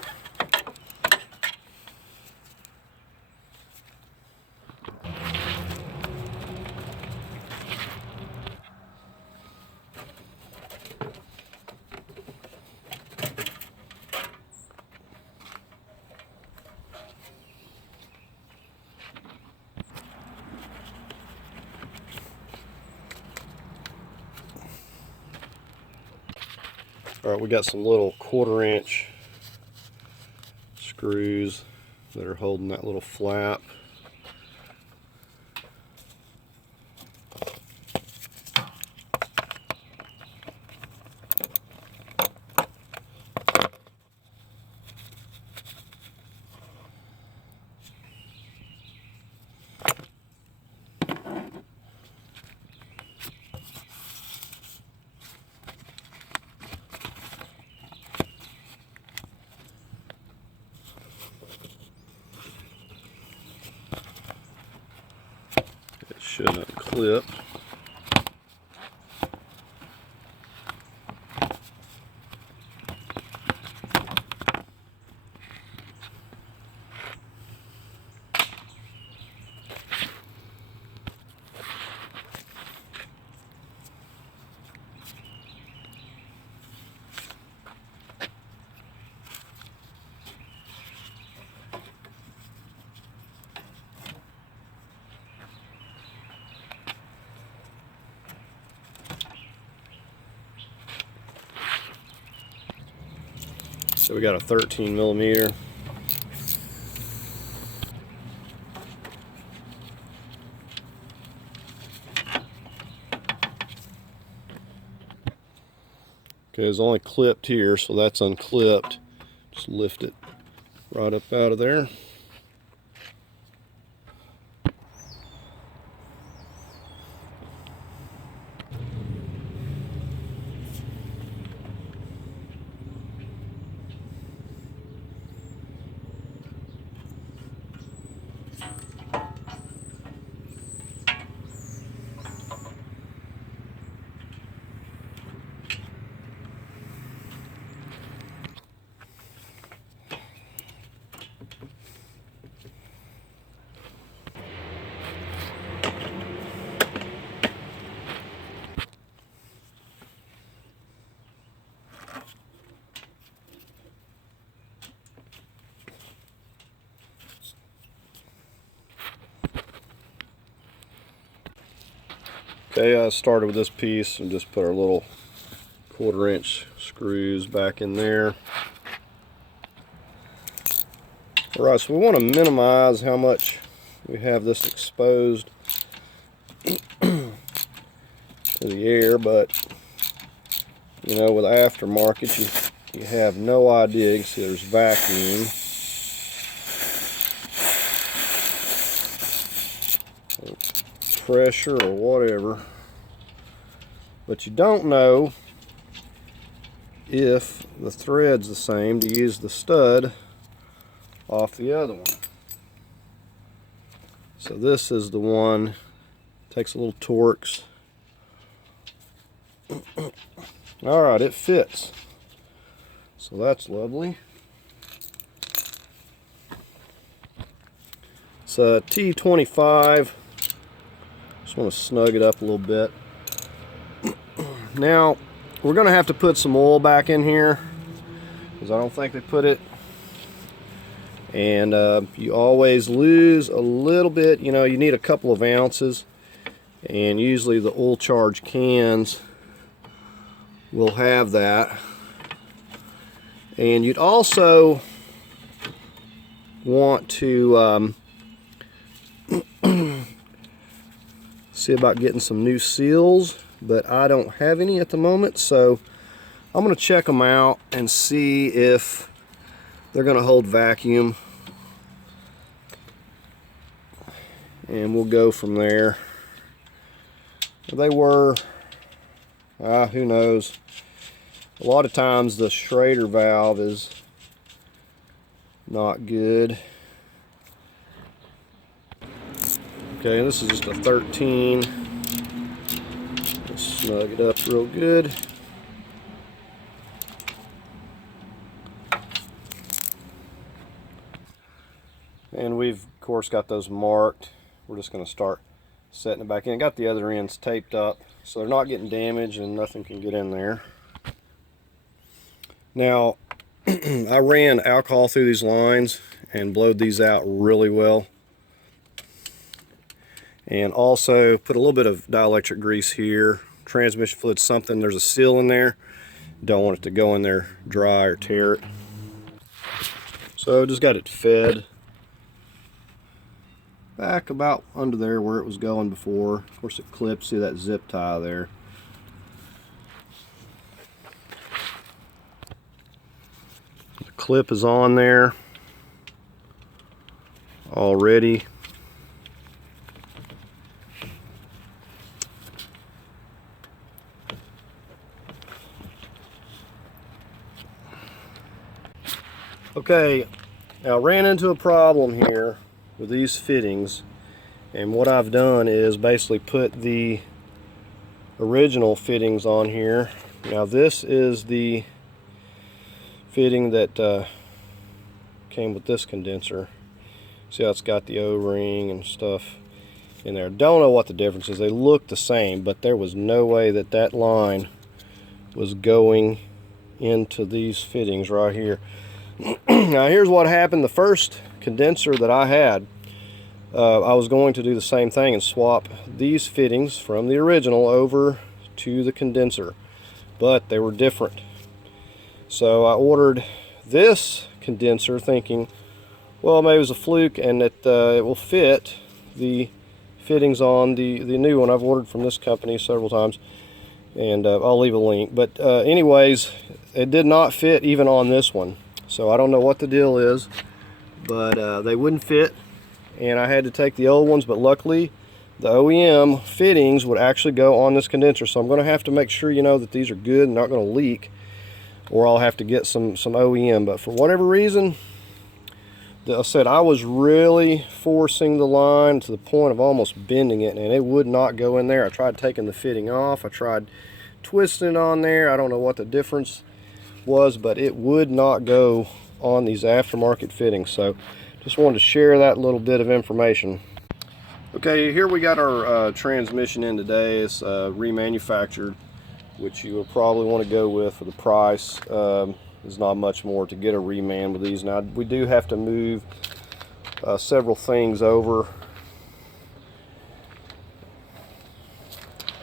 Alright, we got some little 1/4" screws that are holding that little flap. It should unclip. So we got a 13mm. Okay, it's only clipped here, so that's unclipped. Just lift it right up out of there. Okay, I started with this piece and just put our little 1/4" screws back in there. Alright, so we want to minimize how much we have this exposed to the air, but you know, with aftermarket you have no idea. You can see there's vacuum. Pressure or whatever, but you don't know if the thread's the same to use the stud off the other one. So this is the one, takes a little Torx. Alright, it fits, so that's lovely. It's a T25. Just want to snug it up a little bit. Now we're going to have to put some oil back in here because I don't think they put it. And you always lose a little bit. You know, you need a couple of ounces, and usually the oil charge cans will have that. And you'd also want to see about getting some new seals, but I don't have any at the moment, so I'm going to check them out and see if they're going to hold vacuum, and we'll go from there. If they were, who knows. A lot of times the Schrader valve is not good. Okay, this is just a 13. Let's snug it up real good. And we've of course got those marked. We're just going to start setting it back in. Got the other ends taped up so they're not getting damaged and nothing can get in there. Now I ran alcohol through these lines and blowed these out really well, and also put a little bit of dielectric grease here, transmission fluid, something. There's a seal in there, don't want it to go in there dry or tear it. So just got it fed back about under there where it was going before. Of course it clips, see that zip tie there. The clip is on there already. Okay, now I ran into a problem here with these fittings, and what I've done is basically put the original fittings on here. Now this is the fitting that came with this condenser. See how it's got the O-ring and stuff in there. Don't know what the difference is. They look the same, but there was no way that that line was going into these fittings right here. Now here's what happened. The first condenser that I had, I was going to do the same thing and swap these fittings from the original over to the condenser, but they were different. So I ordered this condenser thinking, well, maybe it was a fluke and that it will fit the fittings on the new one. I've ordered from this company several times, and I'll leave a link. But anyways, it did not fit even on this one. So I don't know what the deal is, but they wouldn't fit, and I had to take the old ones. But luckily the OEM fittings would actually go on this condenser, so I'm going to have to make sure, you know, that these are good and not going to leak, or I'll have to get some OEM. But for whatever reason, I said I was really forcing the line to the point of almost bending it, and it would not go in there. I tried taking the fitting off, I tried twisting it on there. I don't know what the difference was, but it would not go on these aftermarket fittings. So just wanted to share that little bit of information. Okay, here we got our transmission in today. It's remanufactured, which you will probably want to go with for the price. There's not much more to get a reman with these. Now we do have to move several things over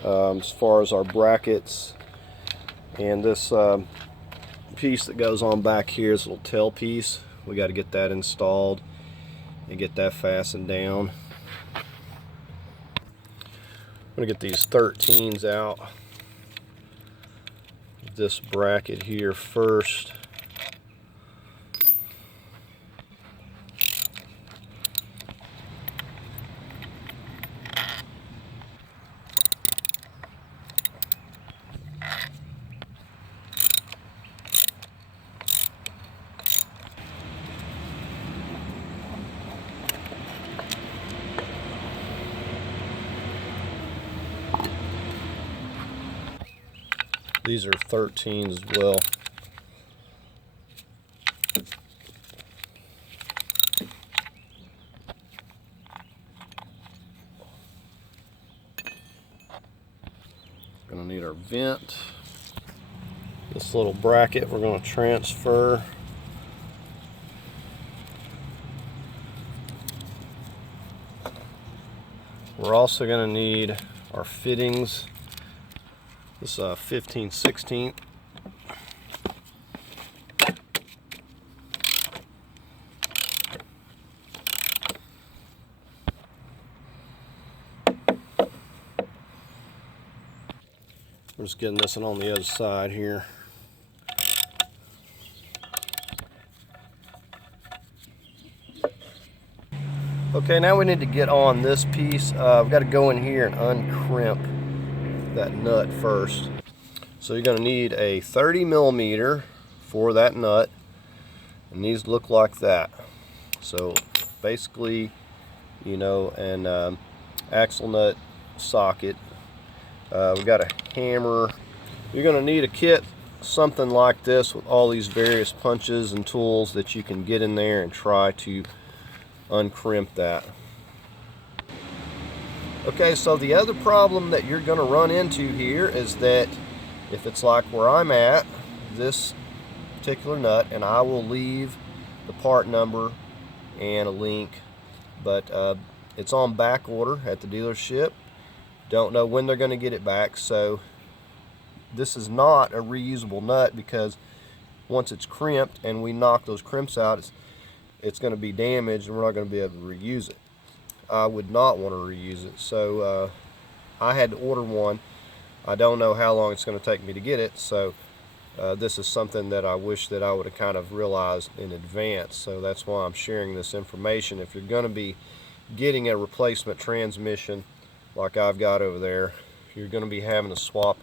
as far as our brackets, and this piece that goes on back here, this little tail piece, we got to get that installed and get that fastened down. I'm going to get these 13s out of this bracket here first. These are 13s as well. Gonna need our vent. This little bracket we're gonna transfer. We're also gonna need our fittings. This 15/16. We're just getting this one on the other side here. Okay, now we need to get on this piece. We've got to go in here and uncrimp that nut first. So you're going to need a 30mm for that nut, and these look like that. So basically, you know, an axle nut socket. We got a hammer. You're going to need a kit something like this with all these various punches and tools that you can get in there and try to uncrimp that. Okay, so the other problem that you're going to run into here is that if it's like where I'm at, this particular nut, and I will leave the part number and a link, but it's on back order at the dealership. Don't know when they're going to get it back, so this is not a reusable nut, because once it's crimped and we knock those crimps out, it's going to be damaged and we're not going to be able to reuse it. I would not want to reuse it, so I had to order one. I don't know how long it's going to take me to get it, so this is something that I wish that I would have kind of realized in advance, so that's why I'm sharing this information. If you're going to be getting a replacement transmission like I've got over there, you're going to be having to swap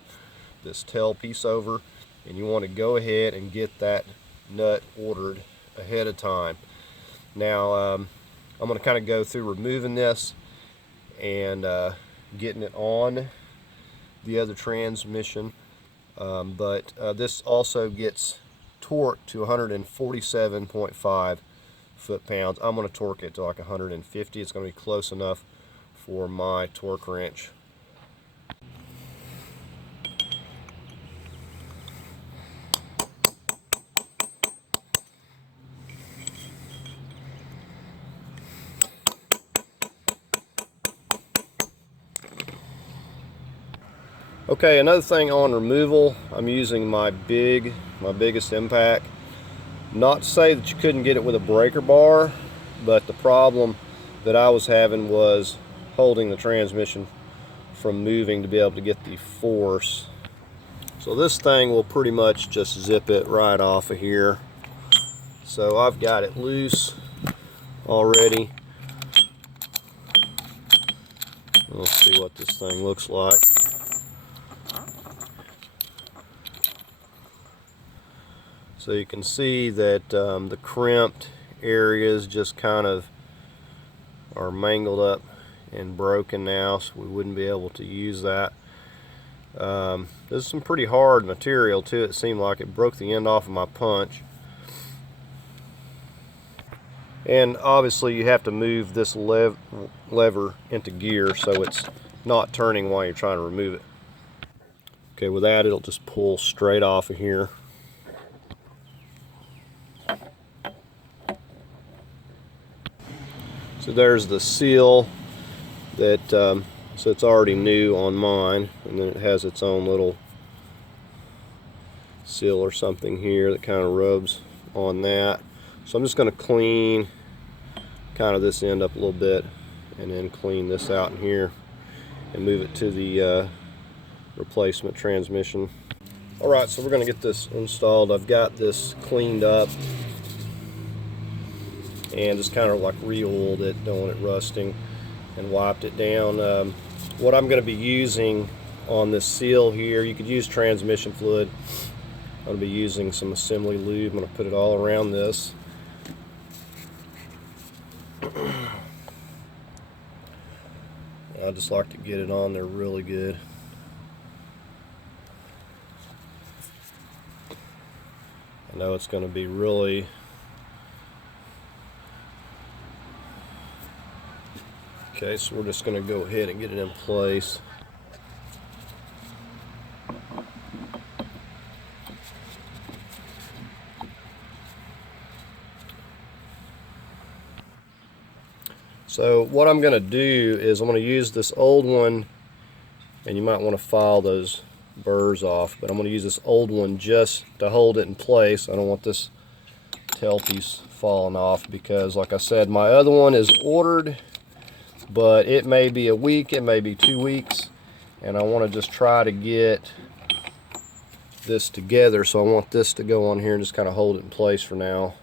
this tail piece over, and you want to go ahead and get that nut ordered ahead of time. Now I'm going to kind of go through removing this and getting it on the other transmission, but this also gets torqued to 147.5 foot-pounds. I'm going to torque it to like 150. It's going to be close enough for my torque wrench. Okay, another thing on removal, I'm using my biggest impact. Not to say that you couldn't get it with a breaker bar, but the problem that I was having was holding the transmission from moving to be able to get the force. So this thing will pretty much just zip it right off of here. So I've got it loose already. Let's see what this thing looks like. So you can see that the crimped areas just kind of are mangled up and broken now, so we wouldn't be able to use that. This is some pretty hard material too. It seemed like it broke the end off of my punch. And obviously you have to move this lever into gear so it's not turning while you're trying to remove it. Okay, with that it'll just pull straight off of here. So there's the seal that, so it's already new on mine, and then it has its own little seal or something here that kind of rubs on that. So I'm just going to clean kind of this end up a little bit, and then clean this out in here and move it to the replacement transmission. Alright, so we're going to get this installed. I've got this cleaned up and just kind of like re-oiled it, don't want it rusting, and wiped it down. What I'm going to be using on this seal here, you could use transmission fluid. I'm going to be using some assembly lube. I'm going to put it all around this. I just like to get it on there really good. I know it's going to be really okay, so we're just going to go ahead and get it in place. So what I'm going to do is I'm going to use this old one, and you might want to file those burrs off, but I'm going to use this old one just to hold it in place. I don't want this tail piece falling off, because like I said, my other one is ordered, but it may be a week, it may be 2 weeks, and I want to just try to get this together. So I want this to go on here and just kind of hold it in place for now.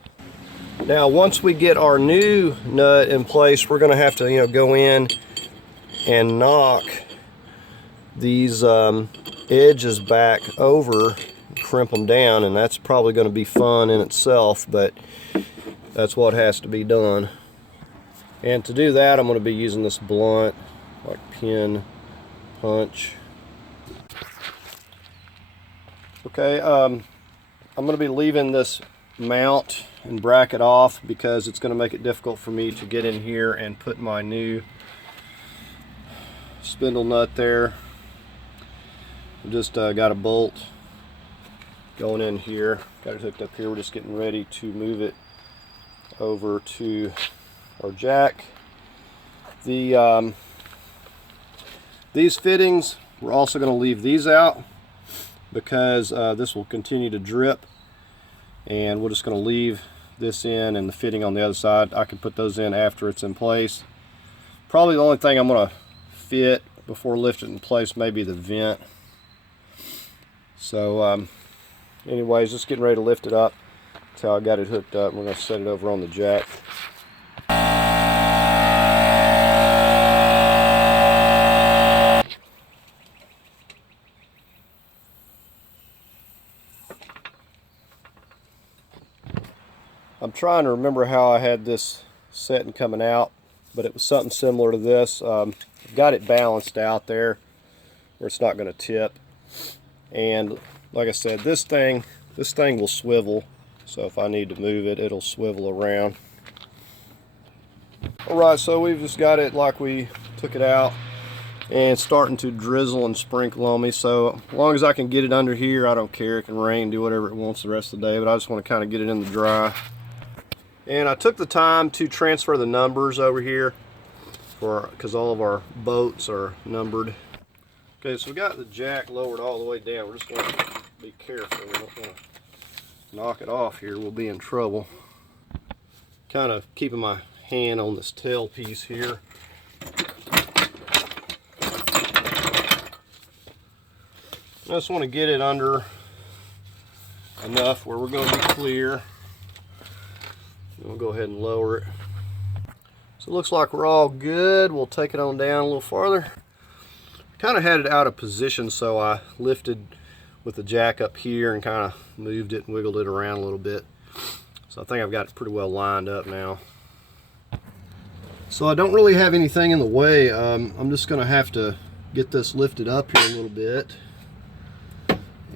Now once we get our new nut in place, we're going to have to go in and knock these edges back over, crimp them down, and that's probably going to be fun in itself, but that's what has to be done. And to do that, I'm going to be using this blunt, like pin punch. Okay, I'm going to be leaving this mount and bracket off because it's going to make it difficult for me to get in here and put my new spindle nut there. I just got a bolt going in here, got it hooked up here. We're just getting ready to move it over to our jack. These fittings, we're also going to leave these out because this will continue to drip, and we're just going to leave this in and the fitting on the other side. I can put those in after it's in place. Probably the only thing I'm going to fit before lifting it in place may be the vent. So anyways, just getting ready to lift it up. That's how I got it hooked up. We're going to set it over on the jack. I'm trying to remember how I had this set and coming out, but it was something similar to this. I've got it balanced out there where it's not going to tip. And like I said, this thing will swivel. So if I need to move it, it'll swivel around. Alright, so we've just got it like we took it out, and it's starting to drizzle and sprinkle on me. So as long as I can get it under here, I don't care. It can rain, do whatever it wants the rest of the day, but I just want to kind of get it in the dry. And I took the time to transfer the numbers over here because all of our boats are numbered. Okay, so we got the jack lowered all the way down. We're just going to be careful. We don't want to knock it off here. We'll be in trouble. Kind of keeping my hand on this tail piece here. I just want to get it under enough where we're going to be clear. We'll go ahead and lower it. So it looks like we're all good. We'll take it on down a little farther. Kind of had it out of position, so I lifted with the jack up here and kind of moved it and wiggled it around a little bit. So I think I've got it pretty well lined up now. So I don't really have anything in the way. I'm just going to have to get this lifted up here a little bit.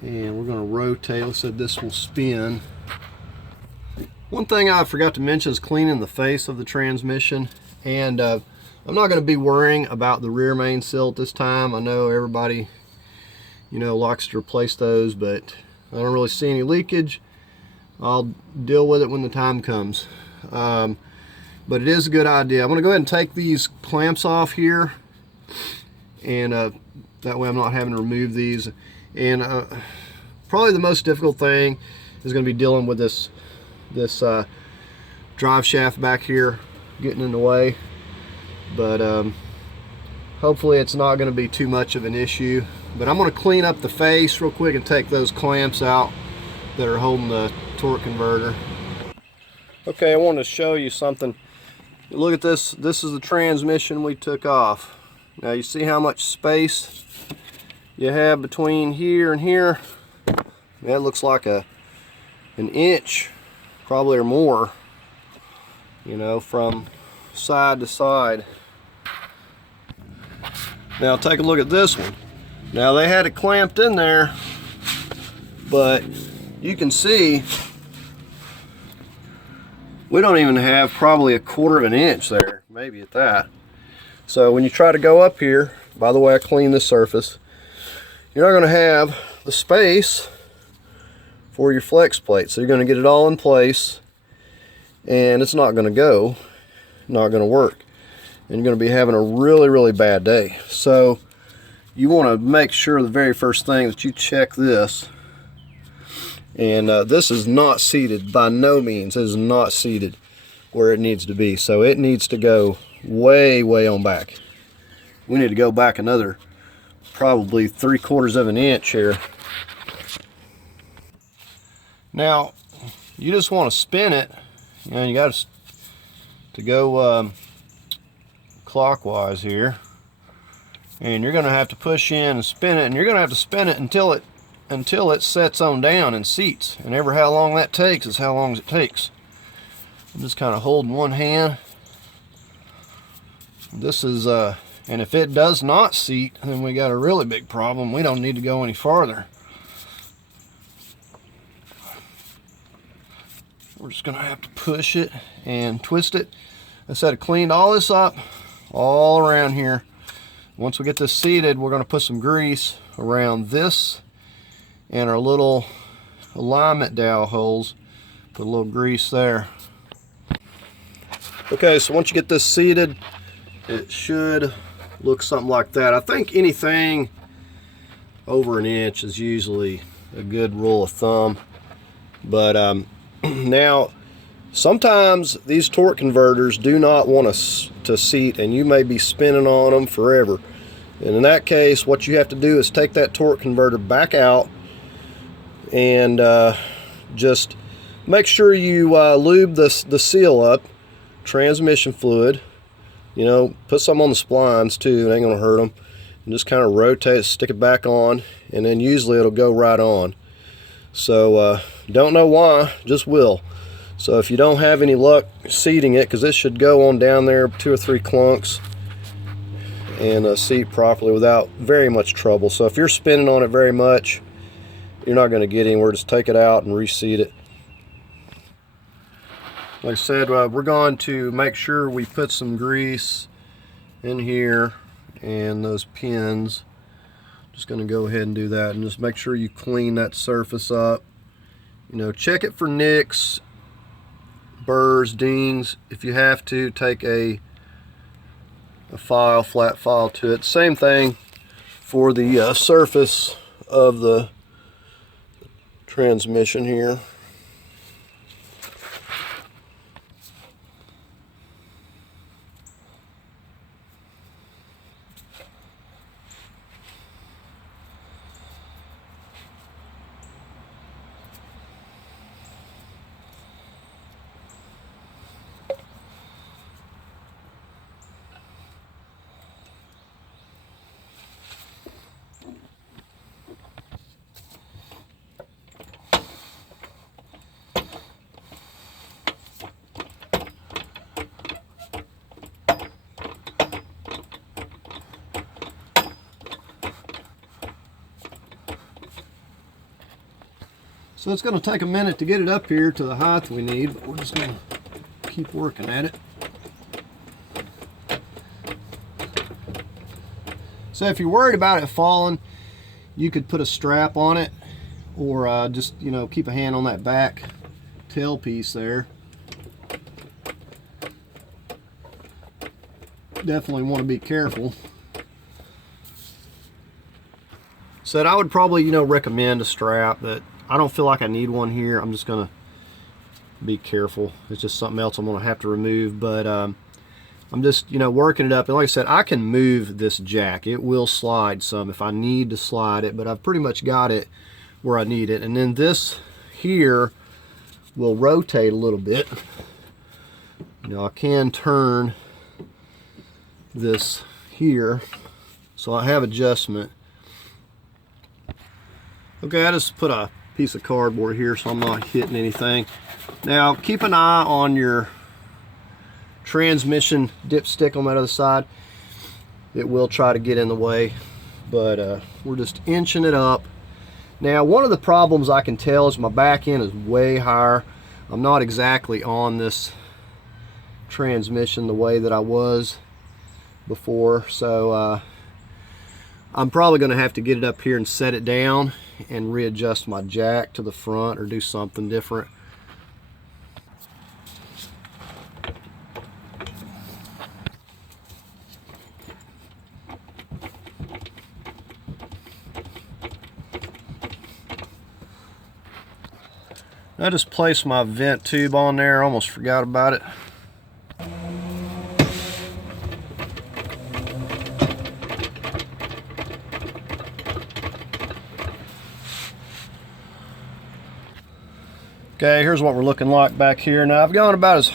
And we're going to rotate. Like I said, this will spin. One thing I forgot to mention is cleaning the face of the transmission. And I'm not going to be worrying about the rear main seal at this time. I know everybody, likes to replace those, but I don't really see any leakage. I'll deal with it when the time comes. But it is a good idea. I'm going to go ahead and take these clamps off here, and that way I'm not having to remove these. And probably the most difficult thing is going to be dealing with this drive shaft back here getting in the way, but hopefully it's not going to be too much of an issue. But I'm going to clean up the face real quick and take those clamps out that are holding the torque converter. Okay, I want to show you something. Look at this. This is the transmission we took off. Now you see how much space you have between here and here? That looks like an inch, probably, or more, from side to side. Now take a look at this one. Now they had it clamped in there, but you can see we don't even have probably a quarter of an inch there, maybe at that. So when you try to go up here, by the way, I cleaned the surface, you're not going to have the space for your flex plate. So you're going to get it all in place, and it's not going to go, not going to work, and you're going to be having a really, really bad day. So you want to make sure the very first thing that you check this. And this is not seated, by no means. It is not seated where it needs to be. So it needs to go way, way on back. We need to go back another probably 3/4 of an inch here. Now, you just want to spin it, and you got to go clockwise here. And you're going to have to push in and spin it, and you're going to have to spin it until it sets on down and seats. And ever how long that takes is how long it takes. I'm just kind of holding one hand. This is, and if it does not seat, then we got a really big problem. We don't need to go any farther. We're just gonna have to push it and twist it. I said I cleaned all this up all around here. Once we get this seated, we're gonna put some grease around this and our little alignment dowel holes. Put a little grease there. Okay, so once you get this seated, it should look something like that. I think anything over an inch is usually a good rule of thumb. But now, sometimes these torque converters do not want us to seat, and you may be spinning on them forever. And in that case, what you have to do is take that torque converter back out and just make sure you lube the seal up, transmission fluid. You know, put some on the splines too, it ain't gonna hurt them. And just kind of rotate, stick it back on, and then usually it'll go right on. So don't know why, just will. So if you don't have any luck seating it, because this should go on down there 2 or 3 clunks and seat properly without very much trouble. So if you're spinning on it very much, you're not going to get anywhere. Just take it out and reseat it. Like I said, we're going to make sure we put some grease in here and those pins. Just going to go ahead and do that, and just make sure you clean that surface up. You know, check it for nicks, burrs, dings. If you have to, take a file, flat file to it. Same thing for the surface of the transmission here. So it's going to take a minute to get it up here to the height we need, but we're just going to keep working at it. So if you're worried about it falling, you could put a strap on it, or just, you know, keep a hand on that back tail piece there. Definitely want to be careful. So I would probably, you know, recommend a strap, but I don't feel like I need one here. I'm just gonna be careful. It's just something else I'm gonna have to remove, but I'm just, you know, working it up. And like I said, I can move this jack. It will slide some if I need to slide it, but I've pretty much got it where I need it. And then this here will rotate a little bit. You know, I can turn this here, so I have adjustment. Okay, I just put a piece of cardboard here so I'm not hitting anything. Now keep an eye on your transmission dipstick on that other side. It will try to get in the way, but we're just inching it up. Now one of the problems I can tell is my back end is way higher. I'm not exactly on this transmission the way that I was before, so I'm probably going to have to get it up here and set it down and readjust my jack to the front or do something different. I just placed my vent tube on there, almost forgot about it. Okay, here's what we're looking like back here. Now I've gone about as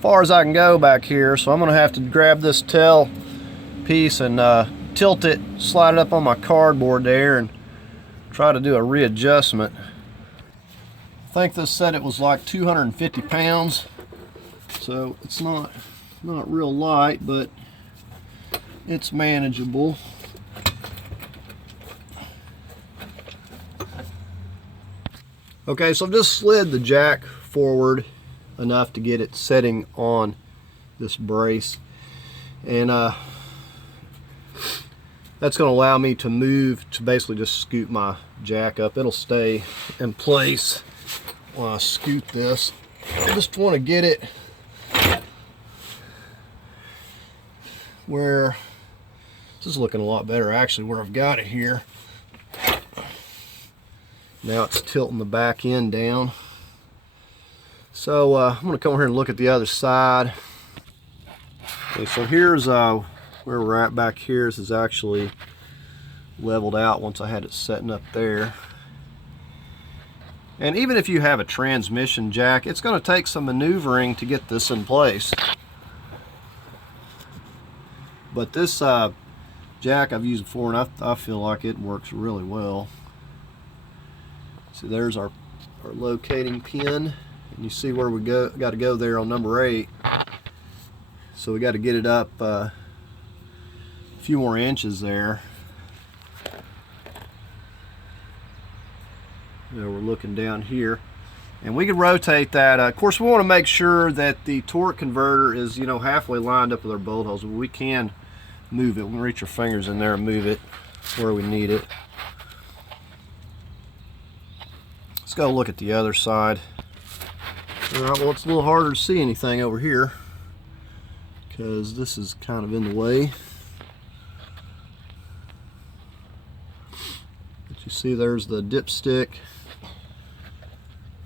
far as I can go back here, so I'm going to have to grab this tail piece and tilt it, slide it up on my cardboard there, and try to do a readjustment. I think this said it was like 250 pounds, so it's not real light, but it's manageable. Okay, so I've just slid the jack forward enough to get it setting on this brace, and that's going to allow me to move, to basically just scoot my jack up. It'll stay in place when I scoot this. I just want to get it where, this is looking a lot better actually where I've got it here. Now it's tilting the back end down. So I'm going to come over here and look at the other side. Okay, so here's where we're at back here. This is actually leveled out once I had it setting up there. And even if you have a transmission jack, it's going to take some maneuvering to get this in place. But this jack I've used before, and I feel like it works really well. So there's our locating pin, and you see where we got to go there on number 8. So we got to get it up a few more inches there. You know, we're looking down here, and we can rotate that. Of course, we want to make sure that the torque converter is, you know, halfway lined up with our bolt holes. We can move it. We can reach our fingers in there and move it where we need it. Let's go look at the other side. All right, well, it's a little harder to see anything over here because this is kind of in the way. But you see there's the dipstick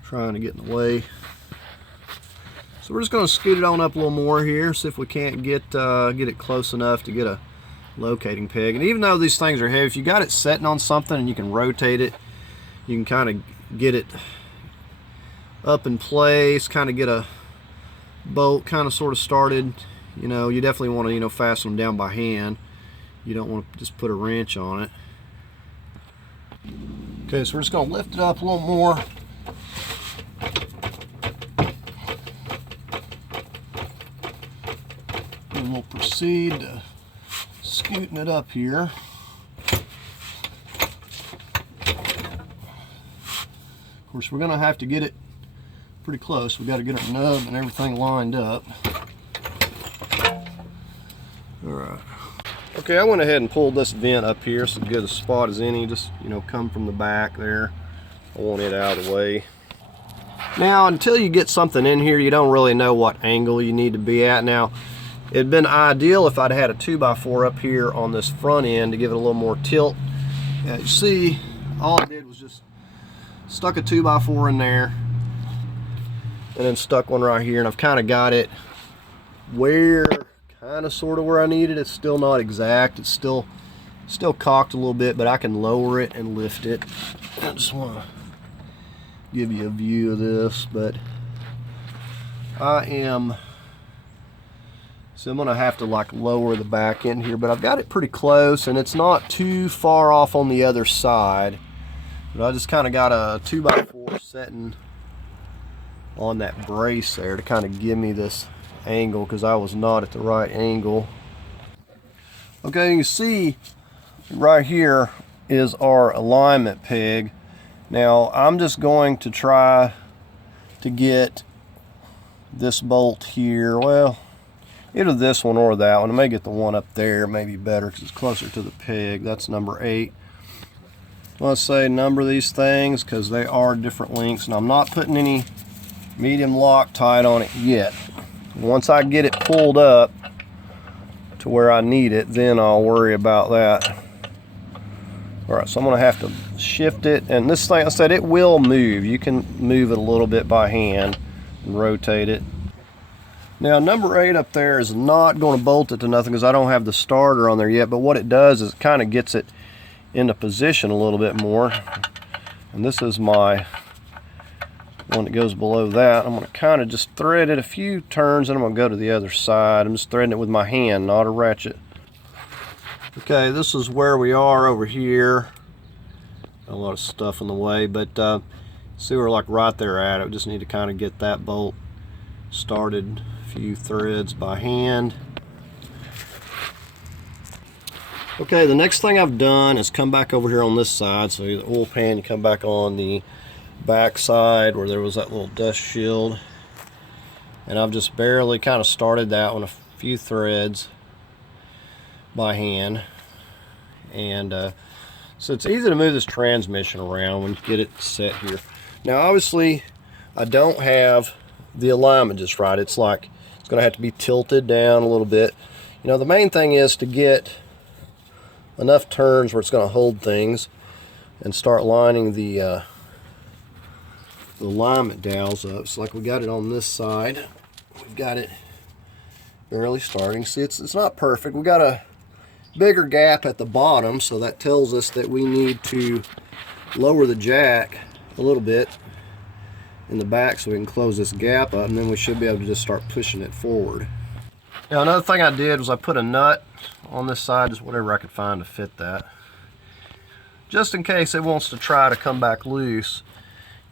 trying to get in the way. So we're just going to scoot it on up a little more here, see if we can't get it close enough to get a locating peg. And even though these things are heavy, if you got it setting on something and you can rotate it, you can kind of get it up in place, kind of get a bolt kind of sort of started. You know, you definitely want to, you know, fasten them down by hand. You don't want to just put a wrench on it. Okay, so we're just going to lift it up a little more. And we'll proceed to scooting it up here. Of course, we're going to have to get it pretty close. We've got to get our nub and everything lined up. Alright. Okay, I went ahead and pulled this vent up here so good a spot as any. Just, you know, come from the back there. I want it out of the way. Now, until you get something in here, you don't really know what angle you need to be at. Now, it'd been ideal if I'd had a 2x4 up here on this front end to give it a little more tilt. You see, all I did was just stuck a 2x4 in there and then stuck one right here, and I've kind of got it where, kind of sort of where I need it. It's still not exact. It's still cocked a little bit, but I can lower it and lift it. I just want to give you a view of this, but so I'm gonna have to like lower the back end here, but I've got it pretty close and it's not too far off on the other side. But I just kind of got a 2x4 setting on that brace there to kind of give me this angle, because I was not at the right angle. Okay, you can see right here is our alignment peg. Now I'm just going to try to get this bolt here, well, either this one or that one. I may get the one up there, maybe better because it's closer to the peg. That's number 8. Let's say number these things because they are different lengths, and I'm not putting any medium Loctite on it yet. Once I get it pulled up to where I need it, then I'll worry about that. Alright, so I'm going to have to shift it, and this thing, I said, it will move. You can move it a little bit by hand and rotate it. Now number 8 up there is not going to bolt it to nothing because I don't have the starter on there yet, but what it does is it kind of gets it into position a little bit more. And this is my one that goes below that. I'm going to kind of just thread it a few turns and I'm going to go to the other side. I'm just threading it with my hand, not a ratchet. Okay, this is where we are over here. A lot of stuff in the way, but see, we're like right there at it. We just need to kind of get that bolt started, a few threads by hand. Okay, the next thing I've done is come back over here on this side. So the oil pan, you come back on the back side where there was that little dust shield. and I've just barely kind of started that one, a few threads by hand. And so it's easy to move this transmission around when you get it set here. Now obviously I don't have the alignment just right. It's like it's going to have to be tilted down a little bit. You know, the main thing is to get enough turns where it's going to hold things and start lining the alignment dowels up. So like we got it on this side, we've got it barely starting. See, it's not perfect. We got a bigger gap at the bottom, so that tells us that we need to lower the jack a little bit in the back so we can close this gap up, and then we should be able to just start pushing it forward. Now another thing I did was I put a nut on this side, just whatever I could find to fit that, just in case it wants to try to come back loose.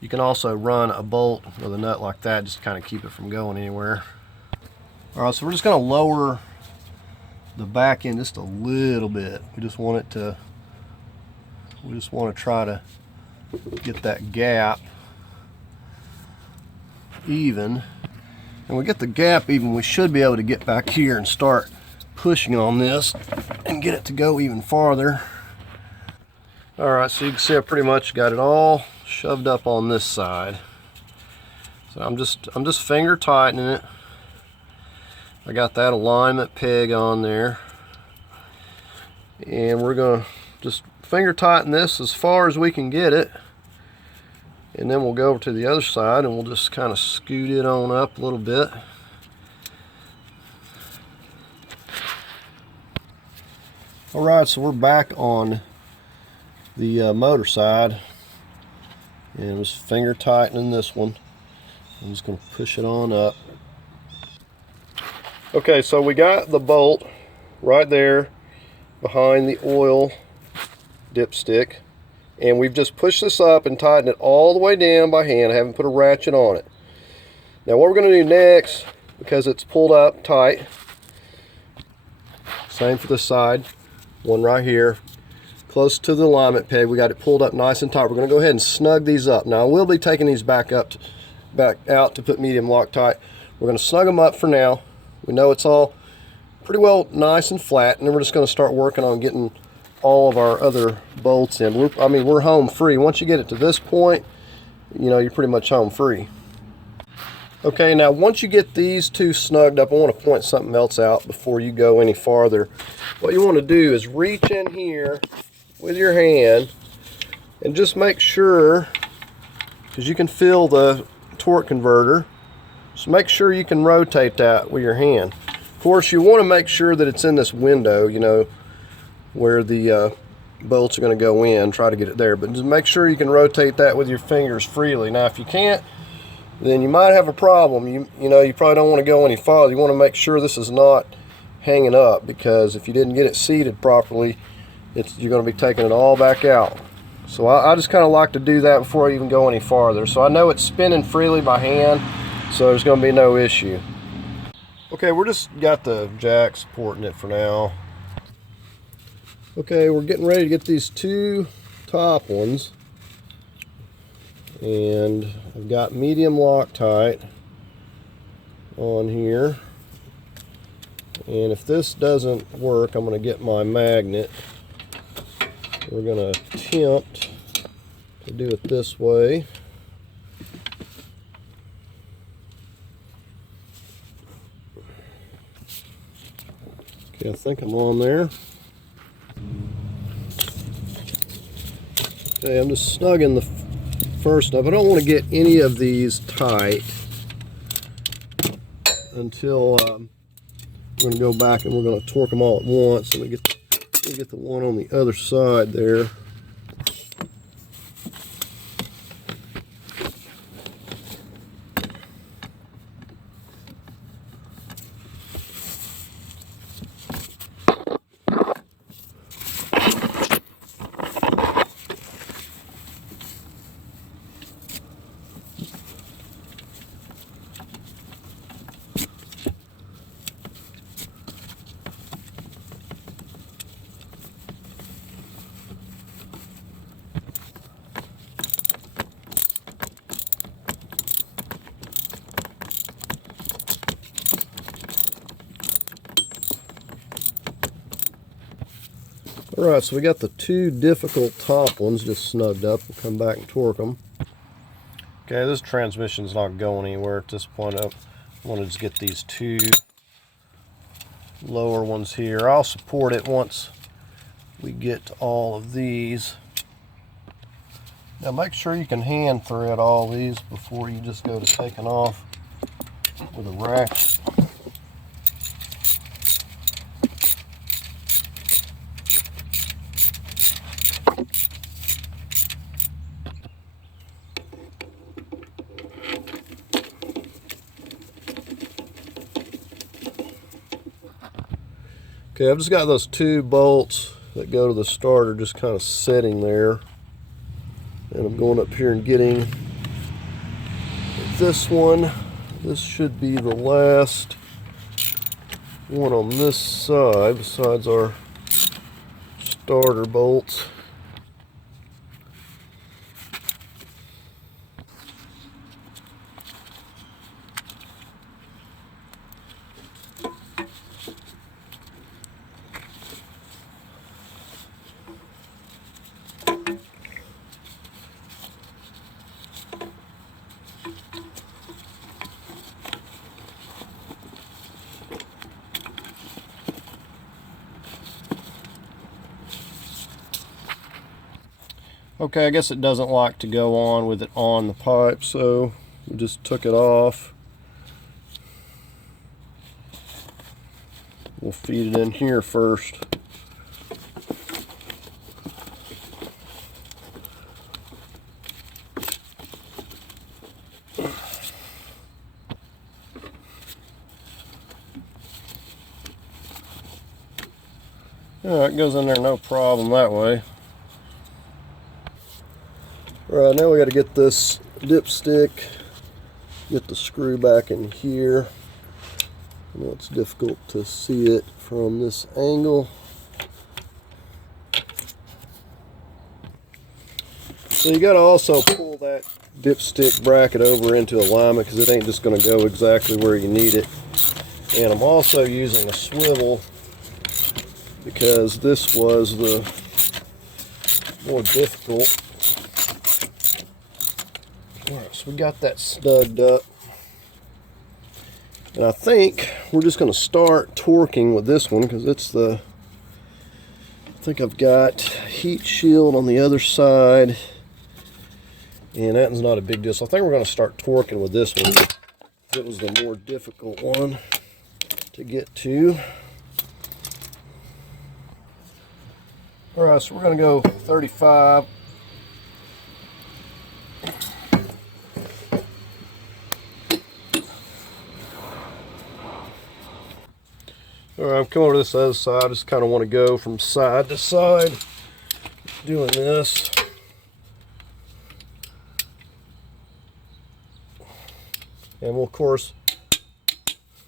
You can also run a bolt with a nut like that just to kind of keep it from going anywhere. Alright, so we're just going to lower the back end just a little bit. We just want to try to get that gap even. And we get the gap even, we should be able to get back here and start pushing on this and get it to go even farther. Alright, so you can see I pretty much got it all shoved up on this side. So I'm just finger tightening it. I got that alignment peg on there. And we're gonna just finger tighten this as far as we can get it. And then we'll go over to the other side and we'll just kind of scoot it on up a little bit. Alright, so we're back on the motor side, and just finger tightening this one. I'm just going to push it on up. Okay, so we got the bolt right there behind the oil dipstick, and we've just pushed this up and tightened it all the way down by hand. I haven't put a ratchet on it. Now what we're going to do next, because it's pulled up tight, same for this side, one right here, close to the alignment peg, we got it pulled up nice and tight. We're going to go ahead and snug these up. Now I will be taking these back out to put medium Loctite. We're going to snug them up for now. We know it's all pretty well nice and flat, and then we're just going to start working on getting all of our other bolts in. We're home free. Once you get it to this point, you know, you're pretty much home free. Okay, now once you get these two snugged up, I want to point something else out before you go any farther. What you want to do is reach in here with your hand and just make sure, because you can feel the torque converter, so make sure you can rotate that with your hand. Of course, you want to make sure that it's in this window, you know, where the bolts are going to go in. Try to get it there, but just make sure you can rotate that with your fingers freely. Now if you can't, then you might have a problem. You know, you probably don't want to go any farther. You want to make sure this is not hanging up, because if you didn't get it seated properly, you're going to be taking it all back out. So I just kind of like to do that before I even go any farther. So I know it's spinning freely by hand, so there's going to be no issue. Okay, we're just got the jack supporting it for now. Okay, we're getting ready to get these two top ones, and I've got medium Loctite on here. And if this doesn't work, I'm going to get my magnet. We're going to attempt to do it this way. Okay, I think I'm on there. Okay, I'm just snugging the first up. I don't want to get any of these tight until we're going to go back and we're going to torque them all at once. Let me get the one on the other side there. Alright, so we got the two difficult top ones just snugged up. We'll come back and torque them. Okay, this transmission's not going anywhere at this point. I want to just get these two lower ones here. I'll support it once we get to all of these. Now make sure you can hand thread all these before you just go to taking off with a ratchet. Okay, I've just got those two bolts that go to the starter just kind of sitting there. And I'm going up here and getting this one. This should be the last one on this side besides our starter bolts. Okay, I guess it doesn't like to go on with it on the pipe, so we just took it off. We'll feed it in here first. Yeah, it goes in there no problem that way. Alright, now we got to get this dipstick, get the screw back in here. I know it's difficult to see it from this angle. So you got to also pull that dipstick bracket over into alignment because it ain't just going to go exactly where you need it. And I'm also using a swivel because this was the more difficult. Alright, so we got that snugged up. And I think we're just going to start torquing with this one because it's the, I think I've got heat shield on the other side. And that is not a big deal. So I think we're going to start torquing with this one. It was the more difficult one to get to. Alright, so we're going to go 35. Alright, I'm coming over to this other side. I just kind of want to go from side to side doing this. And we'll, of course,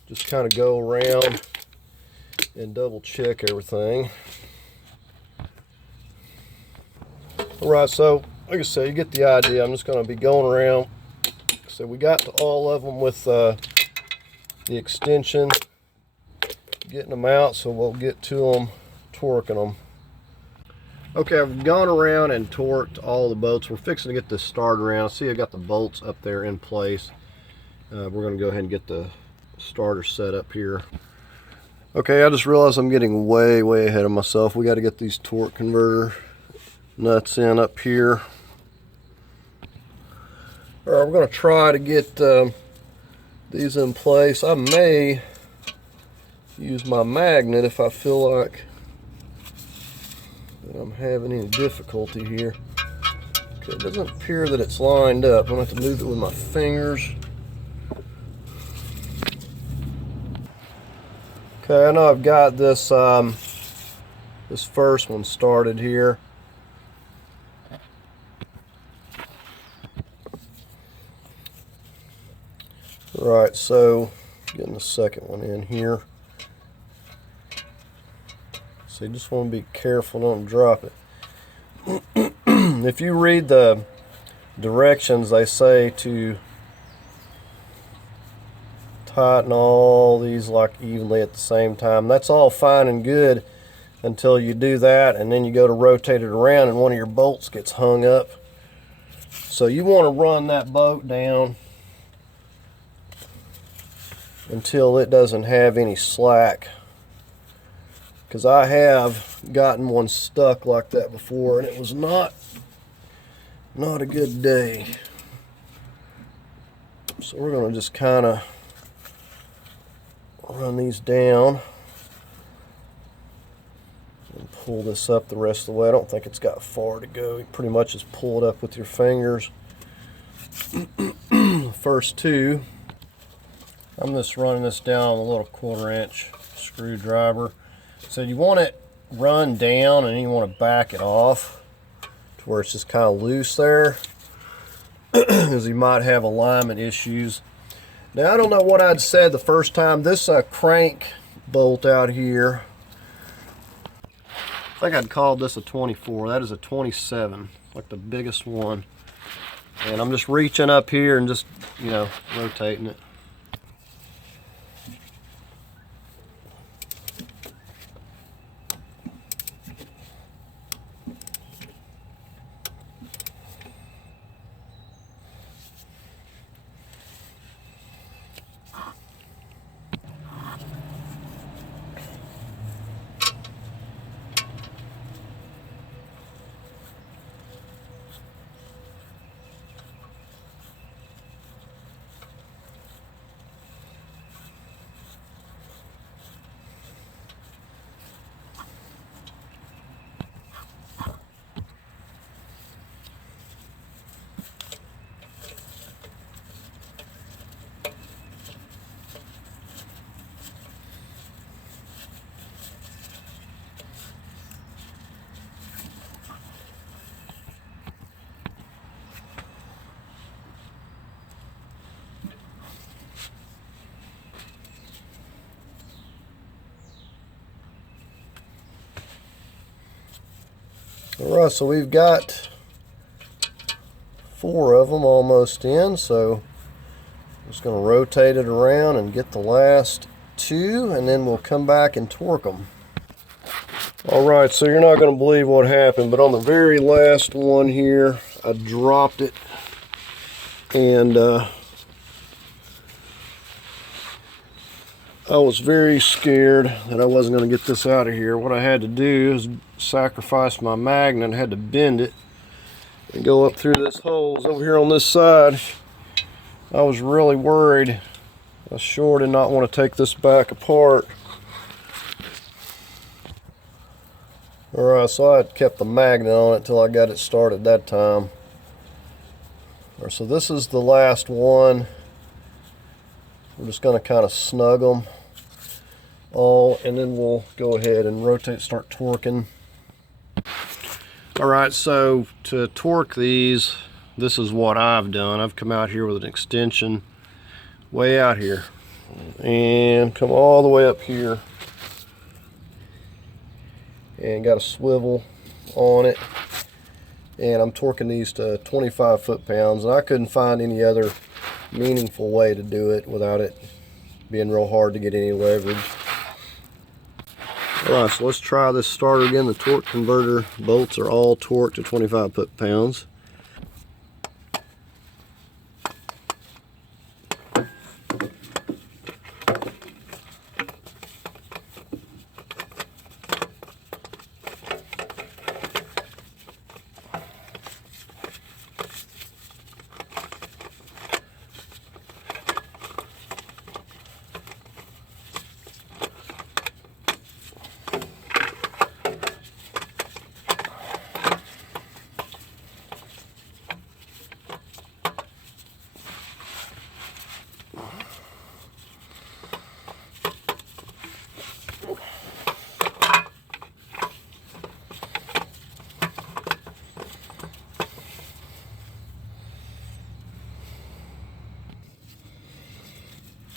just kind of go around and double check everything. Alright, so like I say, you get the idea. I'm just going to be going around. So we got to all of them with the extension, getting them out, so we'll get to them, torquing them. Okay, I've gone around and torqued all the bolts. We're fixing to get this started around. See, I got the bolts up there in place. We're going to go ahead and get the starter set up here. Okay, I just realized I'm getting way ahead of myself. We got to get these torque converter nuts in up here. All right, we're going to try to get these in place. I may use my magnet if I feel like that I'm having any difficulty here. Okay, it doesn't appear that it's lined up. I'm going to have to move it with my fingers. Okay, I know I've got this this first one started here. Right, so getting the second one in here. So you just want to be careful, don't drop it. If you read the directions, they say to tighten all these like evenly at the same time. That's all fine and good until you do that, and then you go to rotate it around and one of your bolts gets hung up. So you want to run that boat down until it doesn't have any slack, because I have gotten one stuck like that before and it was not a good day. So we're going to just kind of run these down and pull this up the rest of the way. I don't think it's got far to go. You pretty much just pull it up with your fingers. First two, I'm just running this down with a little 1/4-inch screwdriver. So you want it run down and then you want to back it off to where it's just kind of loose there, because you might have alignment issues. Now I don't know what I'd said the first time. This crank bolt out here, I think I'd called this a 24. That is a 27, like the biggest one. And I'm just reaching up here and just, you know, rotating it. Alright, so we've got 4 of them almost in, so I'm just going to rotate it around and get the last 2, and then we'll come back and torque them. Alright, so you're not going to believe what happened, but on the very last one here, I dropped it, and I was very scared that I wasn't going to get this out of here. What I had to do is sacrifice my magnet. I had to bend it and go up through this hole. Over here on this side, I was really worried. I sure did not want to take this back apart. Alright, so I had kept the magnet on it till I got it started that time. Alright, so this is the last one. We're just going to kind of snug them all, and then we'll go ahead and rotate, start torquing. Alright, so to torque these, this is what I've done. I've come out here with an extension way out here and come all the way up here and got a swivel on it, and I'm torquing these to 25 foot-pounds, and I couldn't find any other meaningful way to do it without it being real hard to get any leverage. Alright, so let's try this starter again. The torque converter bolts are all torqued to 25 foot-pounds.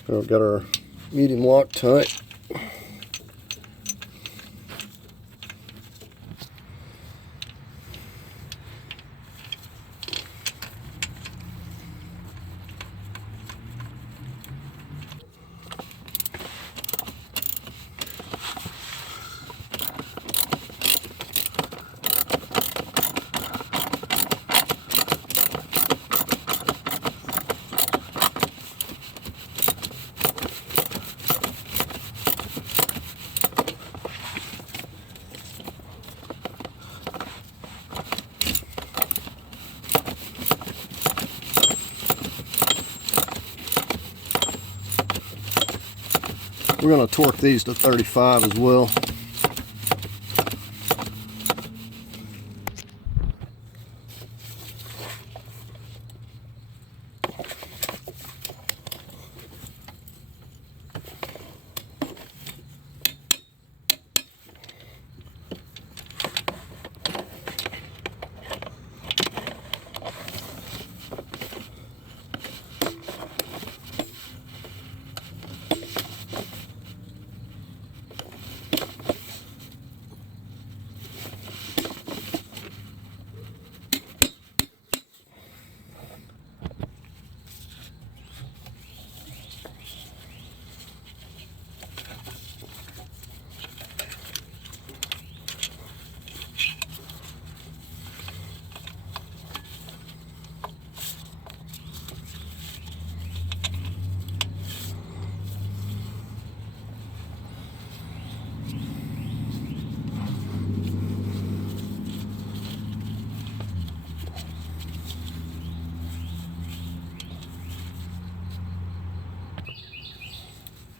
We've got our medium Loctite. We're going to torque these to 35 as well.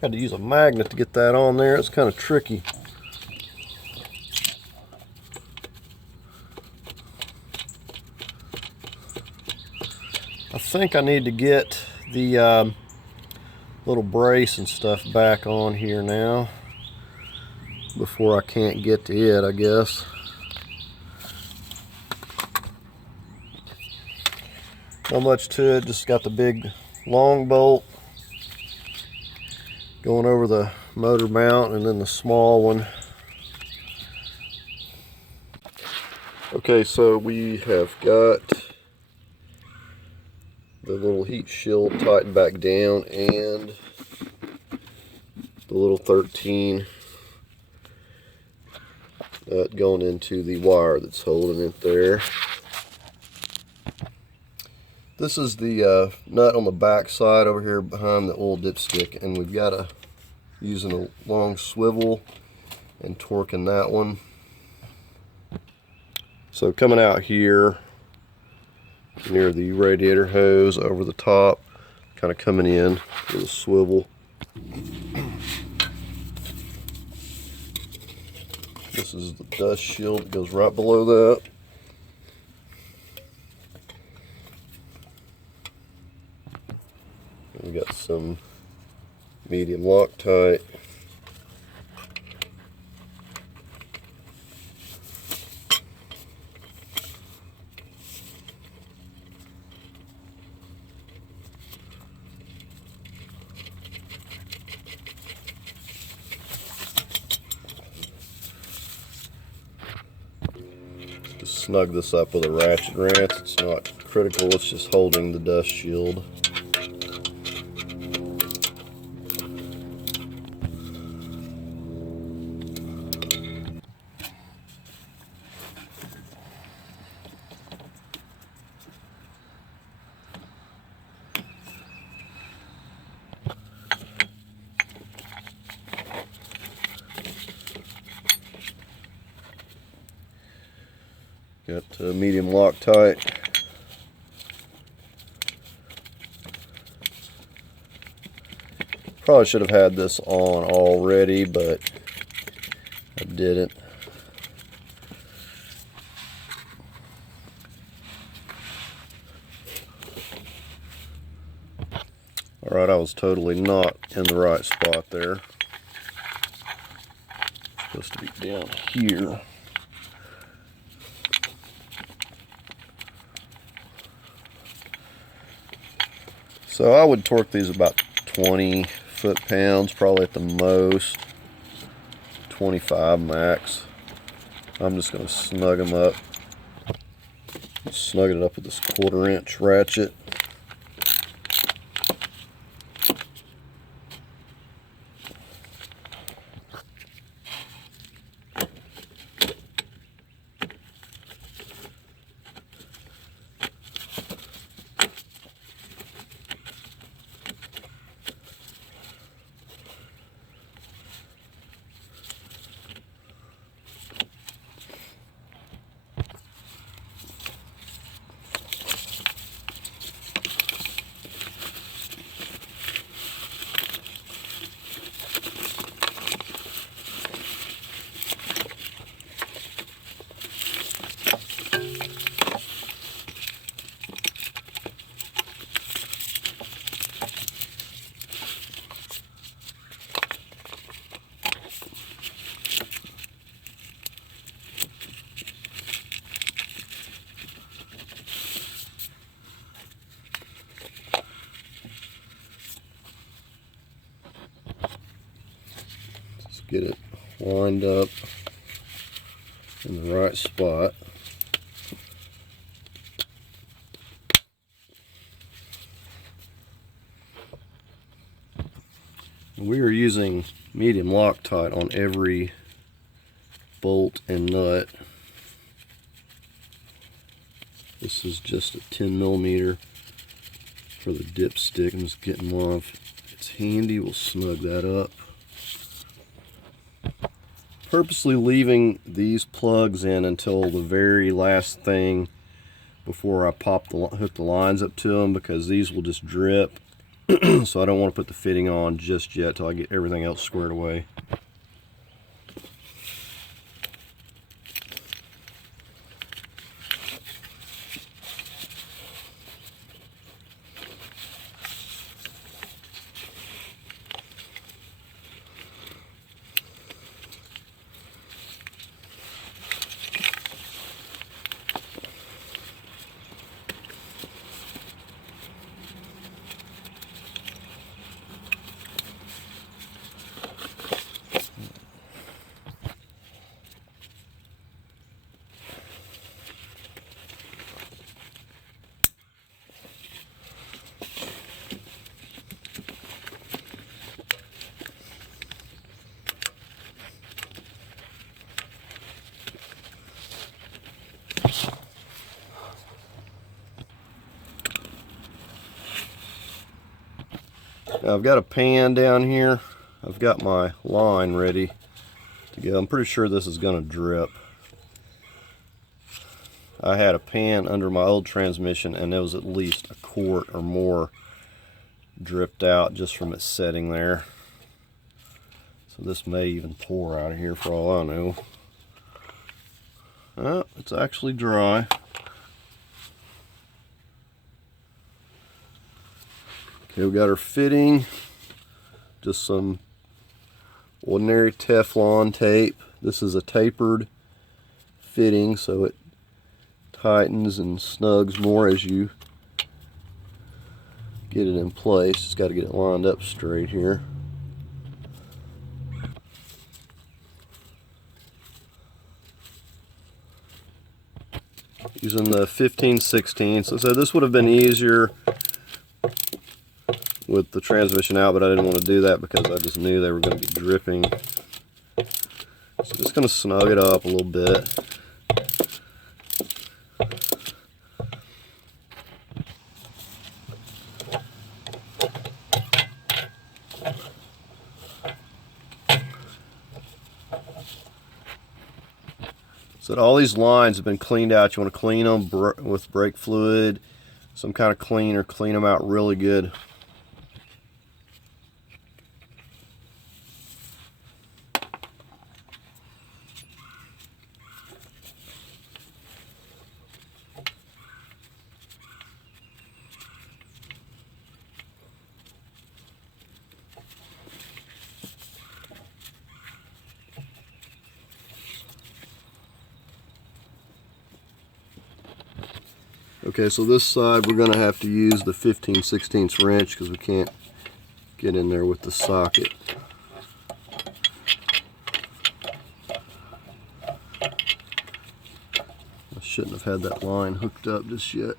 Had to use a magnet to get that on there. It's kind of tricky. I think I need to get the little brace and stuff back on here now before I can't get to it, I guess. Not much to it, just got the big long bolt going over the motor mount and then the small one. Okay, so we have got the little heat shield tightened back down and the little 13 nut going into the wire that's holding it there. This is the nut on the back side over here behind the oil dipstick, and we've got to using a long swivel and torquing that one. So coming out here near the radiator hose over the top, kind of coming in with a swivel. This is the dust shield that goes right below that. We got some medium Loctite. Just snug this up with a ratchet wrench. It's not critical, it's just holding the dust shield. Got medium Loctite. Probably should have had this on already, but I didn't. Alright, I was totally not in the right spot there. It's supposed to be down here. So I would torque these about 20 foot-pounds, probably at the most, 25 max. I'm just going to snug them up. Snug it up with this 1/4-inch ratchet. get it lined up in the right spot. We are using medium Loctite on every bolt and nut. This is just a 10mm for the dipstick. I'm just getting one if it's handy. We'll snug that up. Purposely leaving these plugs in until the very last thing before I hook the lines up to them, because these will just drip. So I don't want to put the fitting on just yet till I get everything else squared away. Now I've got a pan down here. I've got my line ready to go. I'm pretty sure this is going to drip. I had a pan under my old transmission and there was at least a quart or more dripped out just from its setting there. So this may even pour out of here for all I know. Oh, it's actually dry. Okay, we got our fitting, just some ordinary Teflon tape. This is a tapered fitting, so it tightens and snugs more as you get it in place. Just got to get it lined up straight here. Using the 15/16. So this would have been easier with the transmission out, but I didn't want to do that because I just knew they were going to be dripping. So just going to snug it up a little bit. So all these lines have been cleaned out. You want to clean them with brake fluid, some kind of cleaner, clean them out really good. Okay, so this side we're going to have to use the 15/16 wrench because we can't get in there with the socket. I shouldn't have had that line hooked up just yet.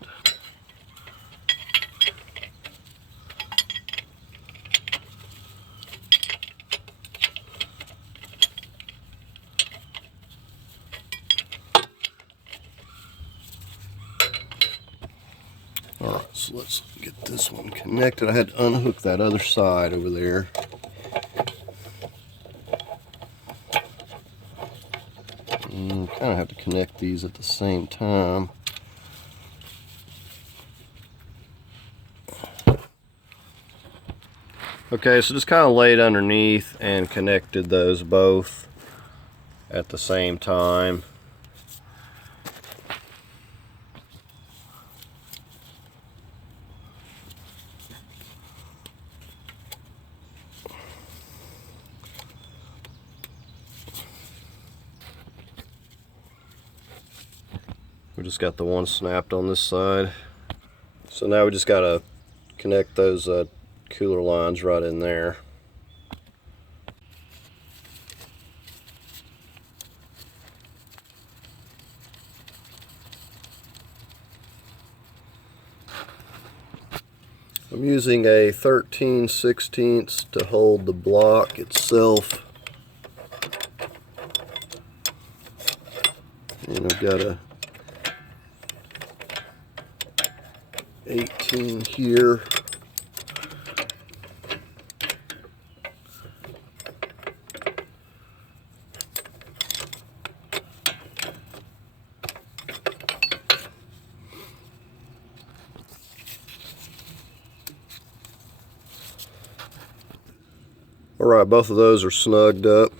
Alright, so let's get this one connected. I had to unhook that other side over there. And kind of have to connect these at the same time. Okay, so just kind of laid underneath and connected those both at the same time. We just got the one snapped on this side. So now we just got to connect those cooler lines right in there. I'm using a 13/16 to hold the block itself. And I've got a 18 here. Alright, both of those are snugged up.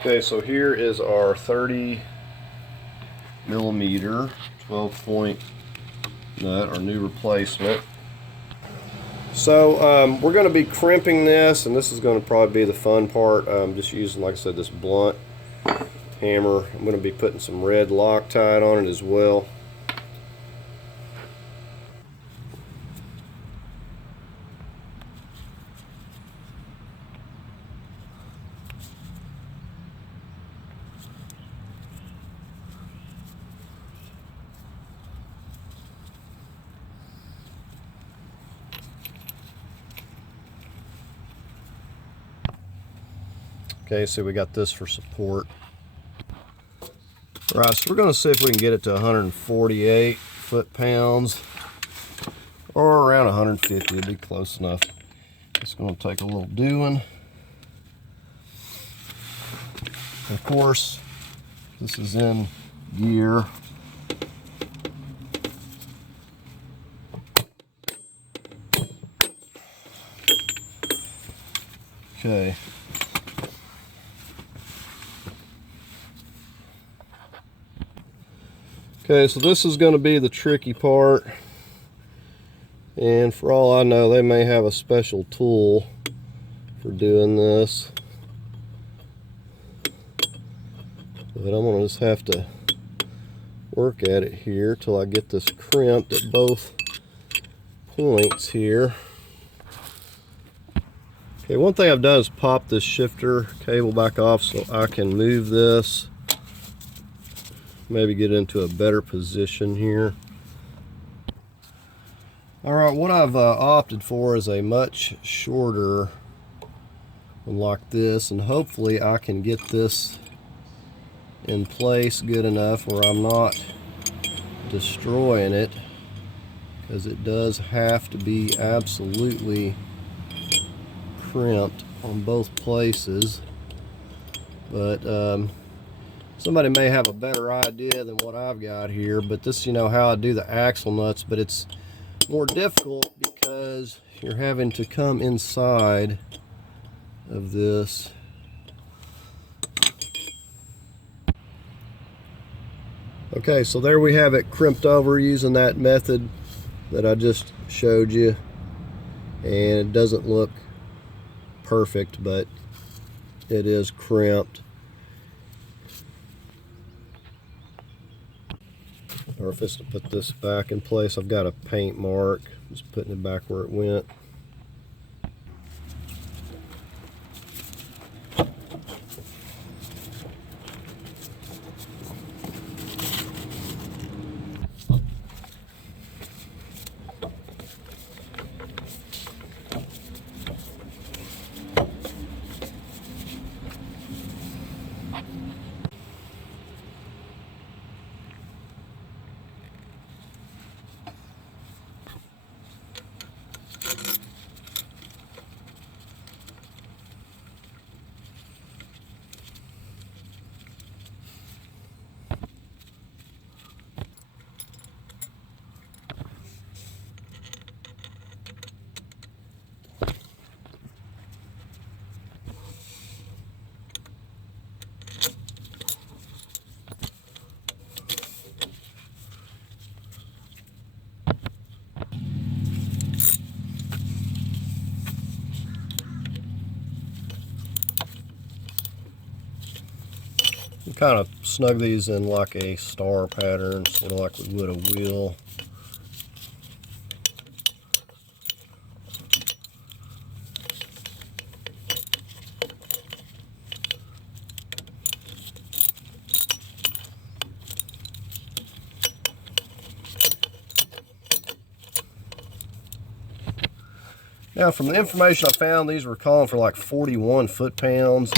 Okay, so here is our 30 millimeter 12-point nut, our new replacement. So we're going to be crimping this, and this is going to probably be the fun part. Just using, like I said, this blunt hammer. I'm going to be putting some red Loctite on it as well. Okay, so we got this for support. All right, so we're going to see if we can get it to 148 foot-pounds, or around 150. It'd be close enough. It's going to take a little doing. Of course, this is in gear. Okay. Okay, so this is going to be the tricky part, and for all I know, they may have a special tool for doing this, but I'm going to just have to work at it here till I get this crimped at both points here. Okay, one thing I've done is pop this shifter cable back off so I can move this, maybe get into a better position here. Alright, what I've opted for is a much shorter one like this, and hopefully I can get this in place good enough where I'm not destroying it, because it does have to be absolutely crimped on both places. But somebody may have a better idea than what I've got here, but this, you know, how I do the axle nuts, but it's more difficult because you're having to come inside of this. Okay, so there we have it crimped over using that method that I just showed you, and it doesn't look perfect, but it is crimped. Or if it's to put this back in place, I've got a paint mark, just putting it back where it went. Kind of snug these in like a star pattern, sort of like we would a wheel. Now, from the information I found, these were calling for like 41 foot-pounds.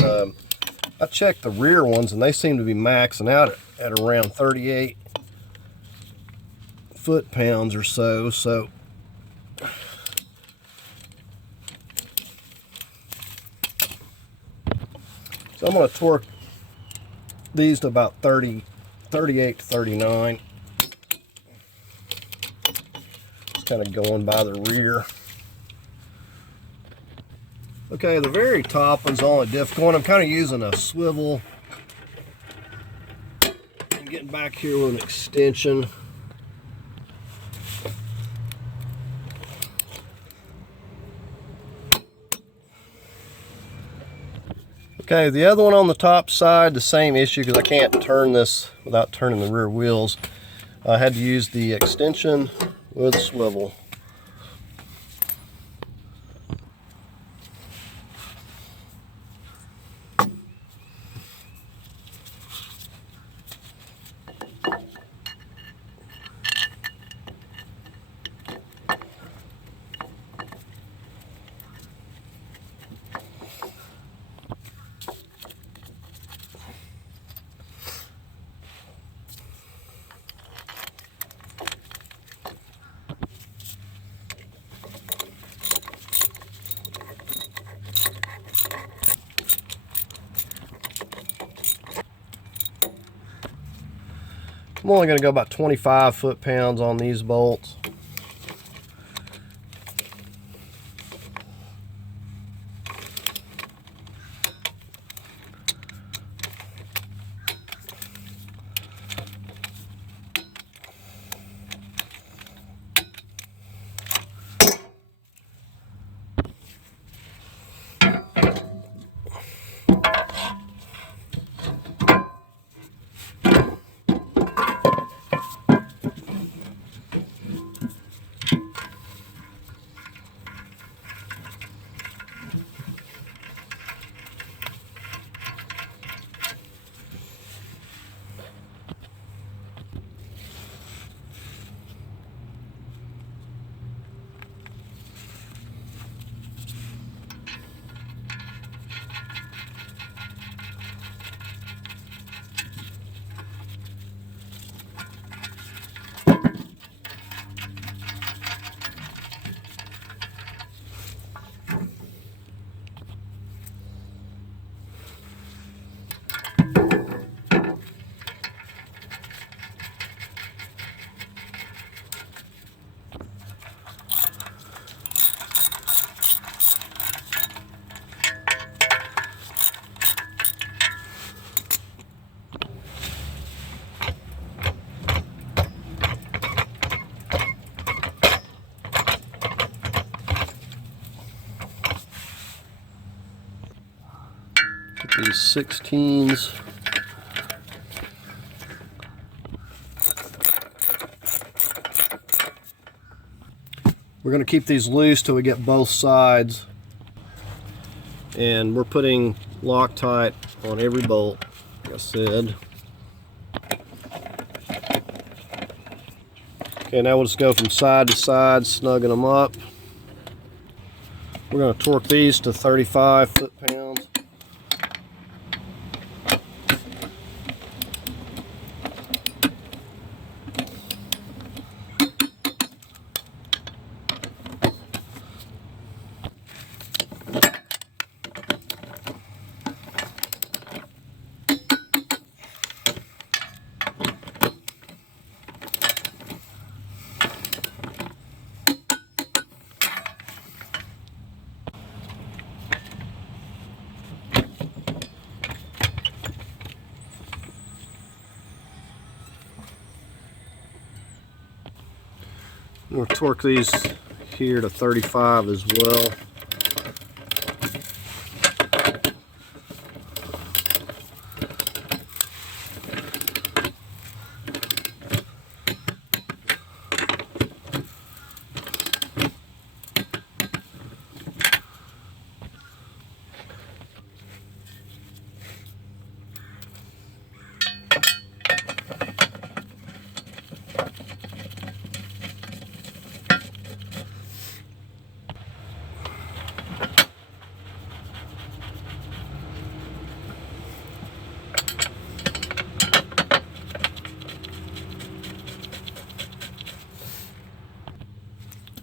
I checked the rear ones, and they seem to be maxing out at around 38 foot-pounds or so. So I'm going to torque these to about 38 to 39. Just kind of going by the rear. Okay, the very top one's only difficult. I'm kind of using a swivel and getting back here with an extension. Okay, the other one on the top side, the same issue because I can't turn this without turning the rear wheels. I had to use the extension with a swivel. I'm only going to go about 25 foot-pounds on these bolts. These 16s. We're going to keep these loose till we get both sides. And we're putting Loctite on every bolt, like I said. Okay, now we'll just go from side to side, snugging them up. We're going to torque these to 35 foot-pounds. We'll torque these here to 35 as well.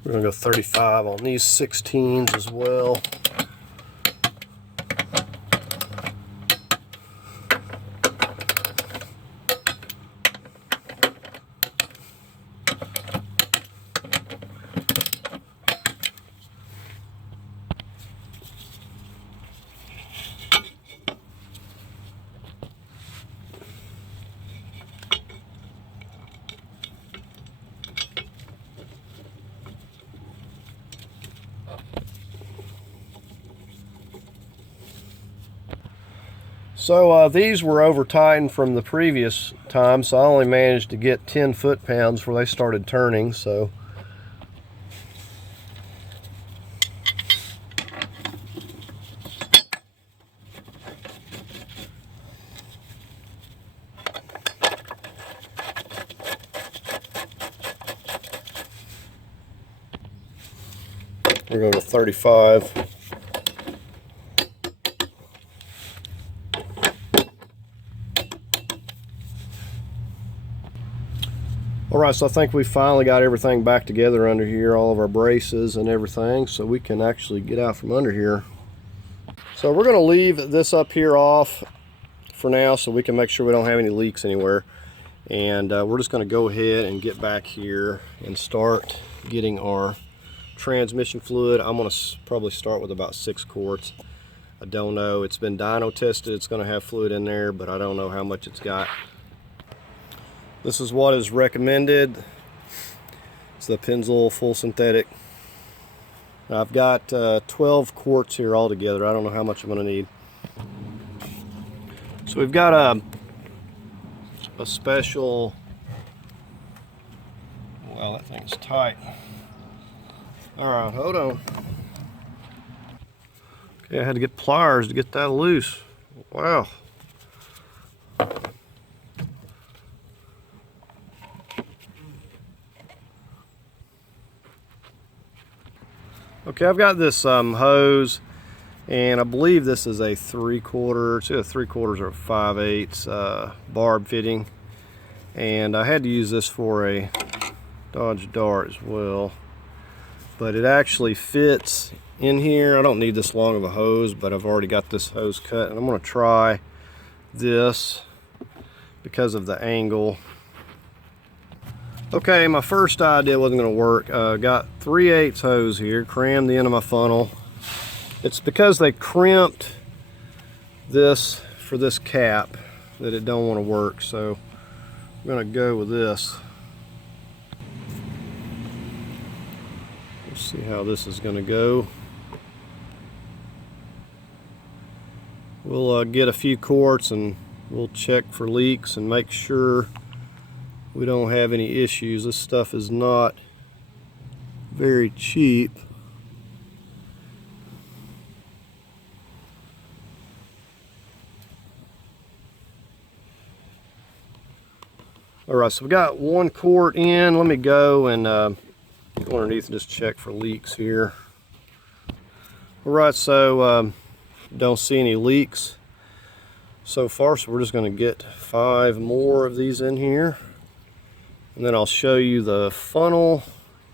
We're gonna go 35 on these 16s as well. So these were over tightened from the previous time, so I only managed to get 10 foot-pounds before they started turning. So we're going to 35. Alright, so I think we finally got everything back together under here, all of our braces and everything, so we can actually get out from under here. So we're going to leave this up here off for now so we can make sure we don't have any leaks anywhere. And we're just going to go ahead and get back here and start getting our transmission fluid. I'm going to probably start with about 6 quarts. I don't know. It's been dyno tested. It's going to have fluid in there, but I don't know how much it's got. This is what is recommended. It's the penzoil full synthetic. I've got 12 quarts here altogether. I don't know how much I'm going to need. So we've got a special, well, that thing's tight. Alright, hold on. Okay, I had to get pliers to get that loose. Wow. Okay, I've got this hose, and I believe this is a 3/4, it's a 3/4 or 5/8 barb fitting, and I had to use this for a Dodge Dart as well, but it actually fits in here. I don't need this long of a hose, but I've already got this hose cut, and I'm going to try this because of the angle. Okay, my first idea wasn't going to work. Got 3/8 hose here, crammed the end of my funnel. It's because they crimped this for this cap that it don't want to work, so I'm going to go with this. Let's see how this is going to go. We'll get a few quarts and we'll check for leaks and make sure we don't have any issues. This stuff is not very cheap. Alright, so we got 1 quart in. Let me go and go underneath and just check for leaks here. Alright, so don't see any leaks so far, so we're just going to get 5 more of these in here. And then I'll show you the funnel.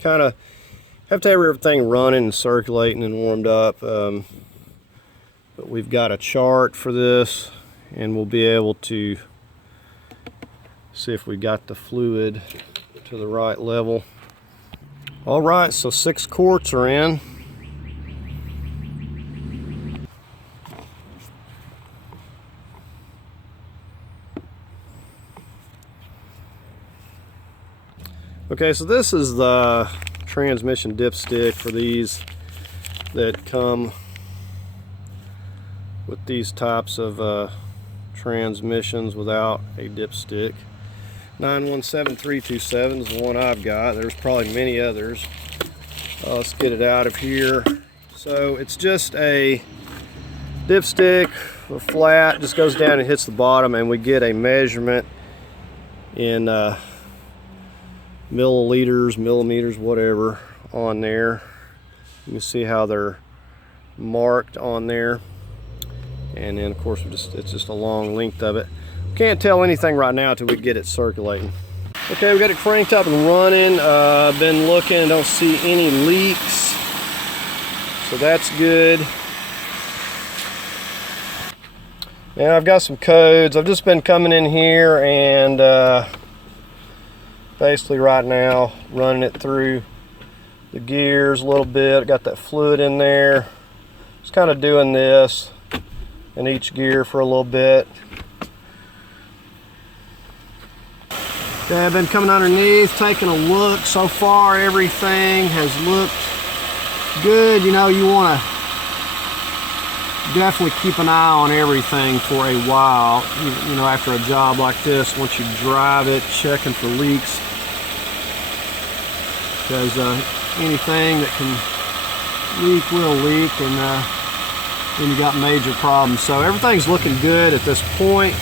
Kind of have to have everything running and circulating and warmed up. But we've got a chart for this, and we'll be able to see if we got the fluid to the right level. All right, so 6 quarts are in. Okay, so this is the transmission dipstick for these that come with these types of transmissions without a dipstick. 917327 is the one I've got. There's probably many others. Let's get it out of here. So it's just a dipstick, a flat, just goes down and hits the bottom, and we get a measurement in milliliters, millimeters, whatever on there. You can see how they're marked on there, and then of course it's just a long length of it. Can't tell anything right now until we get it circulating. Okay, we got it cranked up and running. Been looking, don't see any leaks, so that's good. Now I've got some codes. I've just been coming in here and basically right now running it through the gears a little bit. Got that fluid in there. Just kind of doing this in each gear for a little bit. Okay, I've been coming underneath, taking a look. So far, everything has looked good. You know, you want to definitely keep an eye on everything for a while. You know, after a job like this, once you drive it, checking for leaks, because anything that can leak will leak, and then you got major problems. So everything's looking good at this point.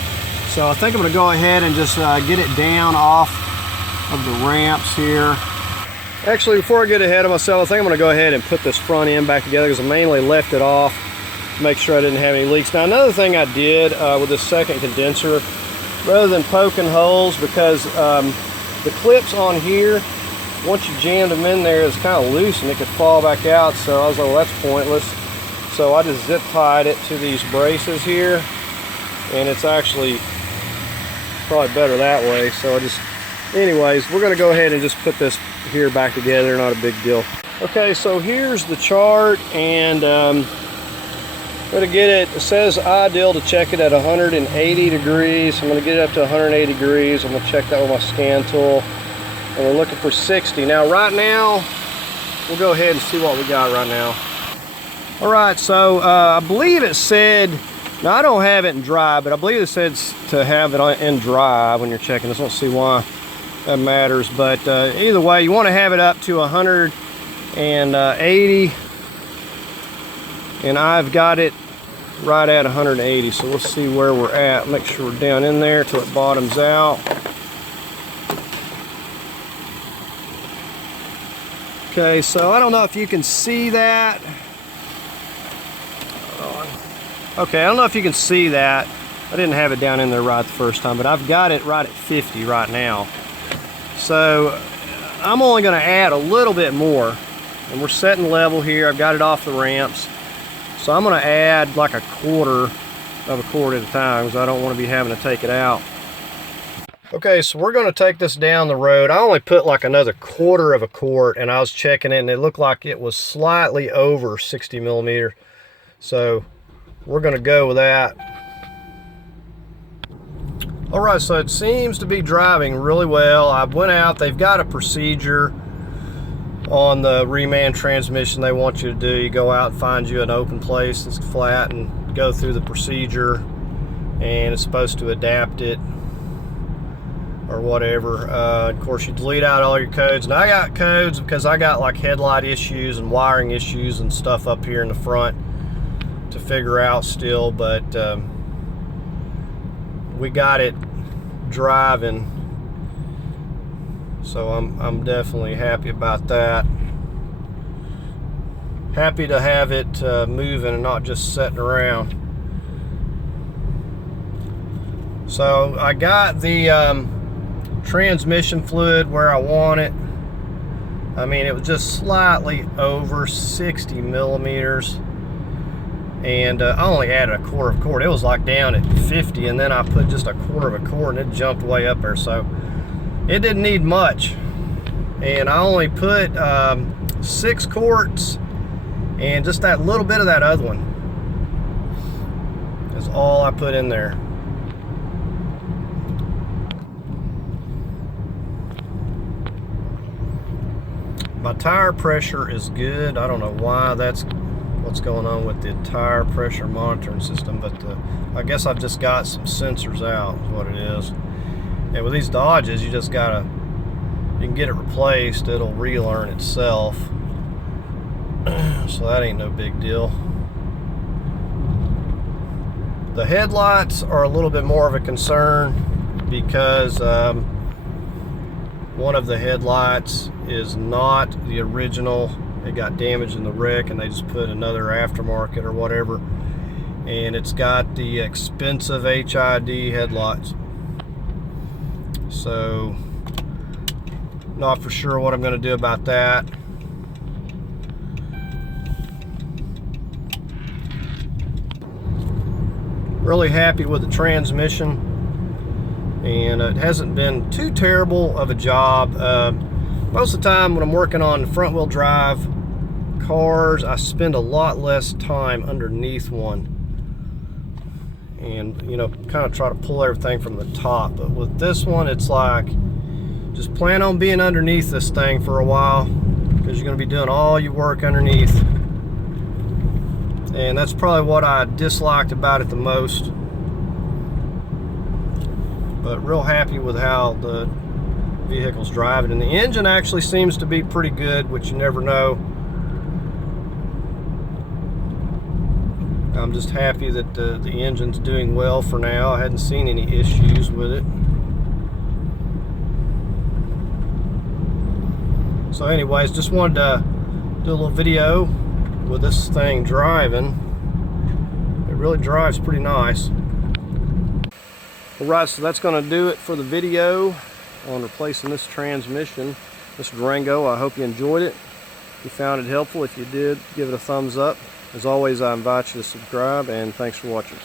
So I think I'm going to go ahead and just get it down off of the ramps here. Actually, before I get ahead of myself, I think I'm going to go ahead and put this front end back together, because I mainly left it off to make sure I didn't have any leaks. Now, another thing I did with this second condenser, rather than poking holes, because the clips on here, once you jammed them in there, it's kind of loose and it could fall back out. So I was like, well, that's pointless. So I just zip tied it to these braces here, and it's actually probably better that way. So anyways, we're going to go ahead and just put this here back together. Not a big deal. Okay, so here's the chart, and I'm going to get it. It says ideal to check it at 180 degrees. I'm going to get it up to 180 degrees. I'm going to check that with my scan tool, and we're looking for 60. Now, right now, we'll go ahead and see what we got right now. All right, so I believe it said, now I don't have it in dry, but I believe it said to have it in dry when you're checking this. I don't see why that matters, but either way, you want to have it up to 180, and I've got it right at 180. So let's see where we're at. Make sure we're down in there till it bottoms out. Okay, so I don't know if you can see that. Okay, I don't know if you can see that. I didn't have it down in there right the first time, but I've got it right at 50 right now. So I'm only going to add a little bit more, and we're setting level here. I've got it off the ramps, so I'm going to add like a quarter of a quart at a time, because I don't want to be having to take it out. Okay, so we're going to take this down the road. I only put like another quarter of a quart, and I was checking it, and it looked like it was slightly over 60 millimeter. So we're going to go with that. All right, so it seems to be driving really well. I went out, they've got a procedure on the reman transmission they want you to do. You go out and find you an open place that's flat and go through the procedure, and it's supposed to adapt it or whatever. Of course, you delete out all your codes. And I got codes because I got like headlight issues and wiring issues and stuff up here in the front to figure out still, but we got it driving, so I'm definitely happy about that. Happy to have it moving and not just sitting around. So I got the transmission fluid where I want it. I mean, it was just slightly over 60 millimeters. And I only added a quarter of a quart. It was like down at 50, and then I put just a quarter of a quart, and it jumped way up there. So it didn't need much. And I only put 6 quarts, and just that little bit of that other one is all I put in there. My tire pressure is good. I don't know why that's what's going on with the tire pressure monitoring system, but I guess I've just got some sensors out is what it is. And with these Dodges, you just gotta, you can get it replaced, it'll relearn itself. So that ain't no big deal. The headlights are a little bit more of a concern, because one of the headlights is not the original. It got damaged in the wreck, and they just put another aftermarket or whatever, and it's got the expensive HID headlights. So Not for sure what I'm going to do about that. Really happy with the transmission, and it hasn't been too terrible of a job. Most of the time when I'm working on front wheel drive cars, I spend a lot less time underneath one, and you know, kind of try to pull everything from the top. But with this one, it's like just plan on being underneath this thing for a while, because you're going to be doing all your work underneath. And that's probably what I disliked about it the most. But real happy with how the vehicle's driving. And the engine actually seems to be pretty good, which you never know. I'm just happy that the engine's doing well for now. I hadn't seen any issues with it. So anyways, just wanted to do a little video with this thing driving. It really drives pretty nice. Alright, so that's going to do it for the video on replacing this transmission, this Durango. I hope you enjoyed it. If you found it helpful, if you did, give it a thumbs up. As always, I invite you to subscribe, and thanks for watching.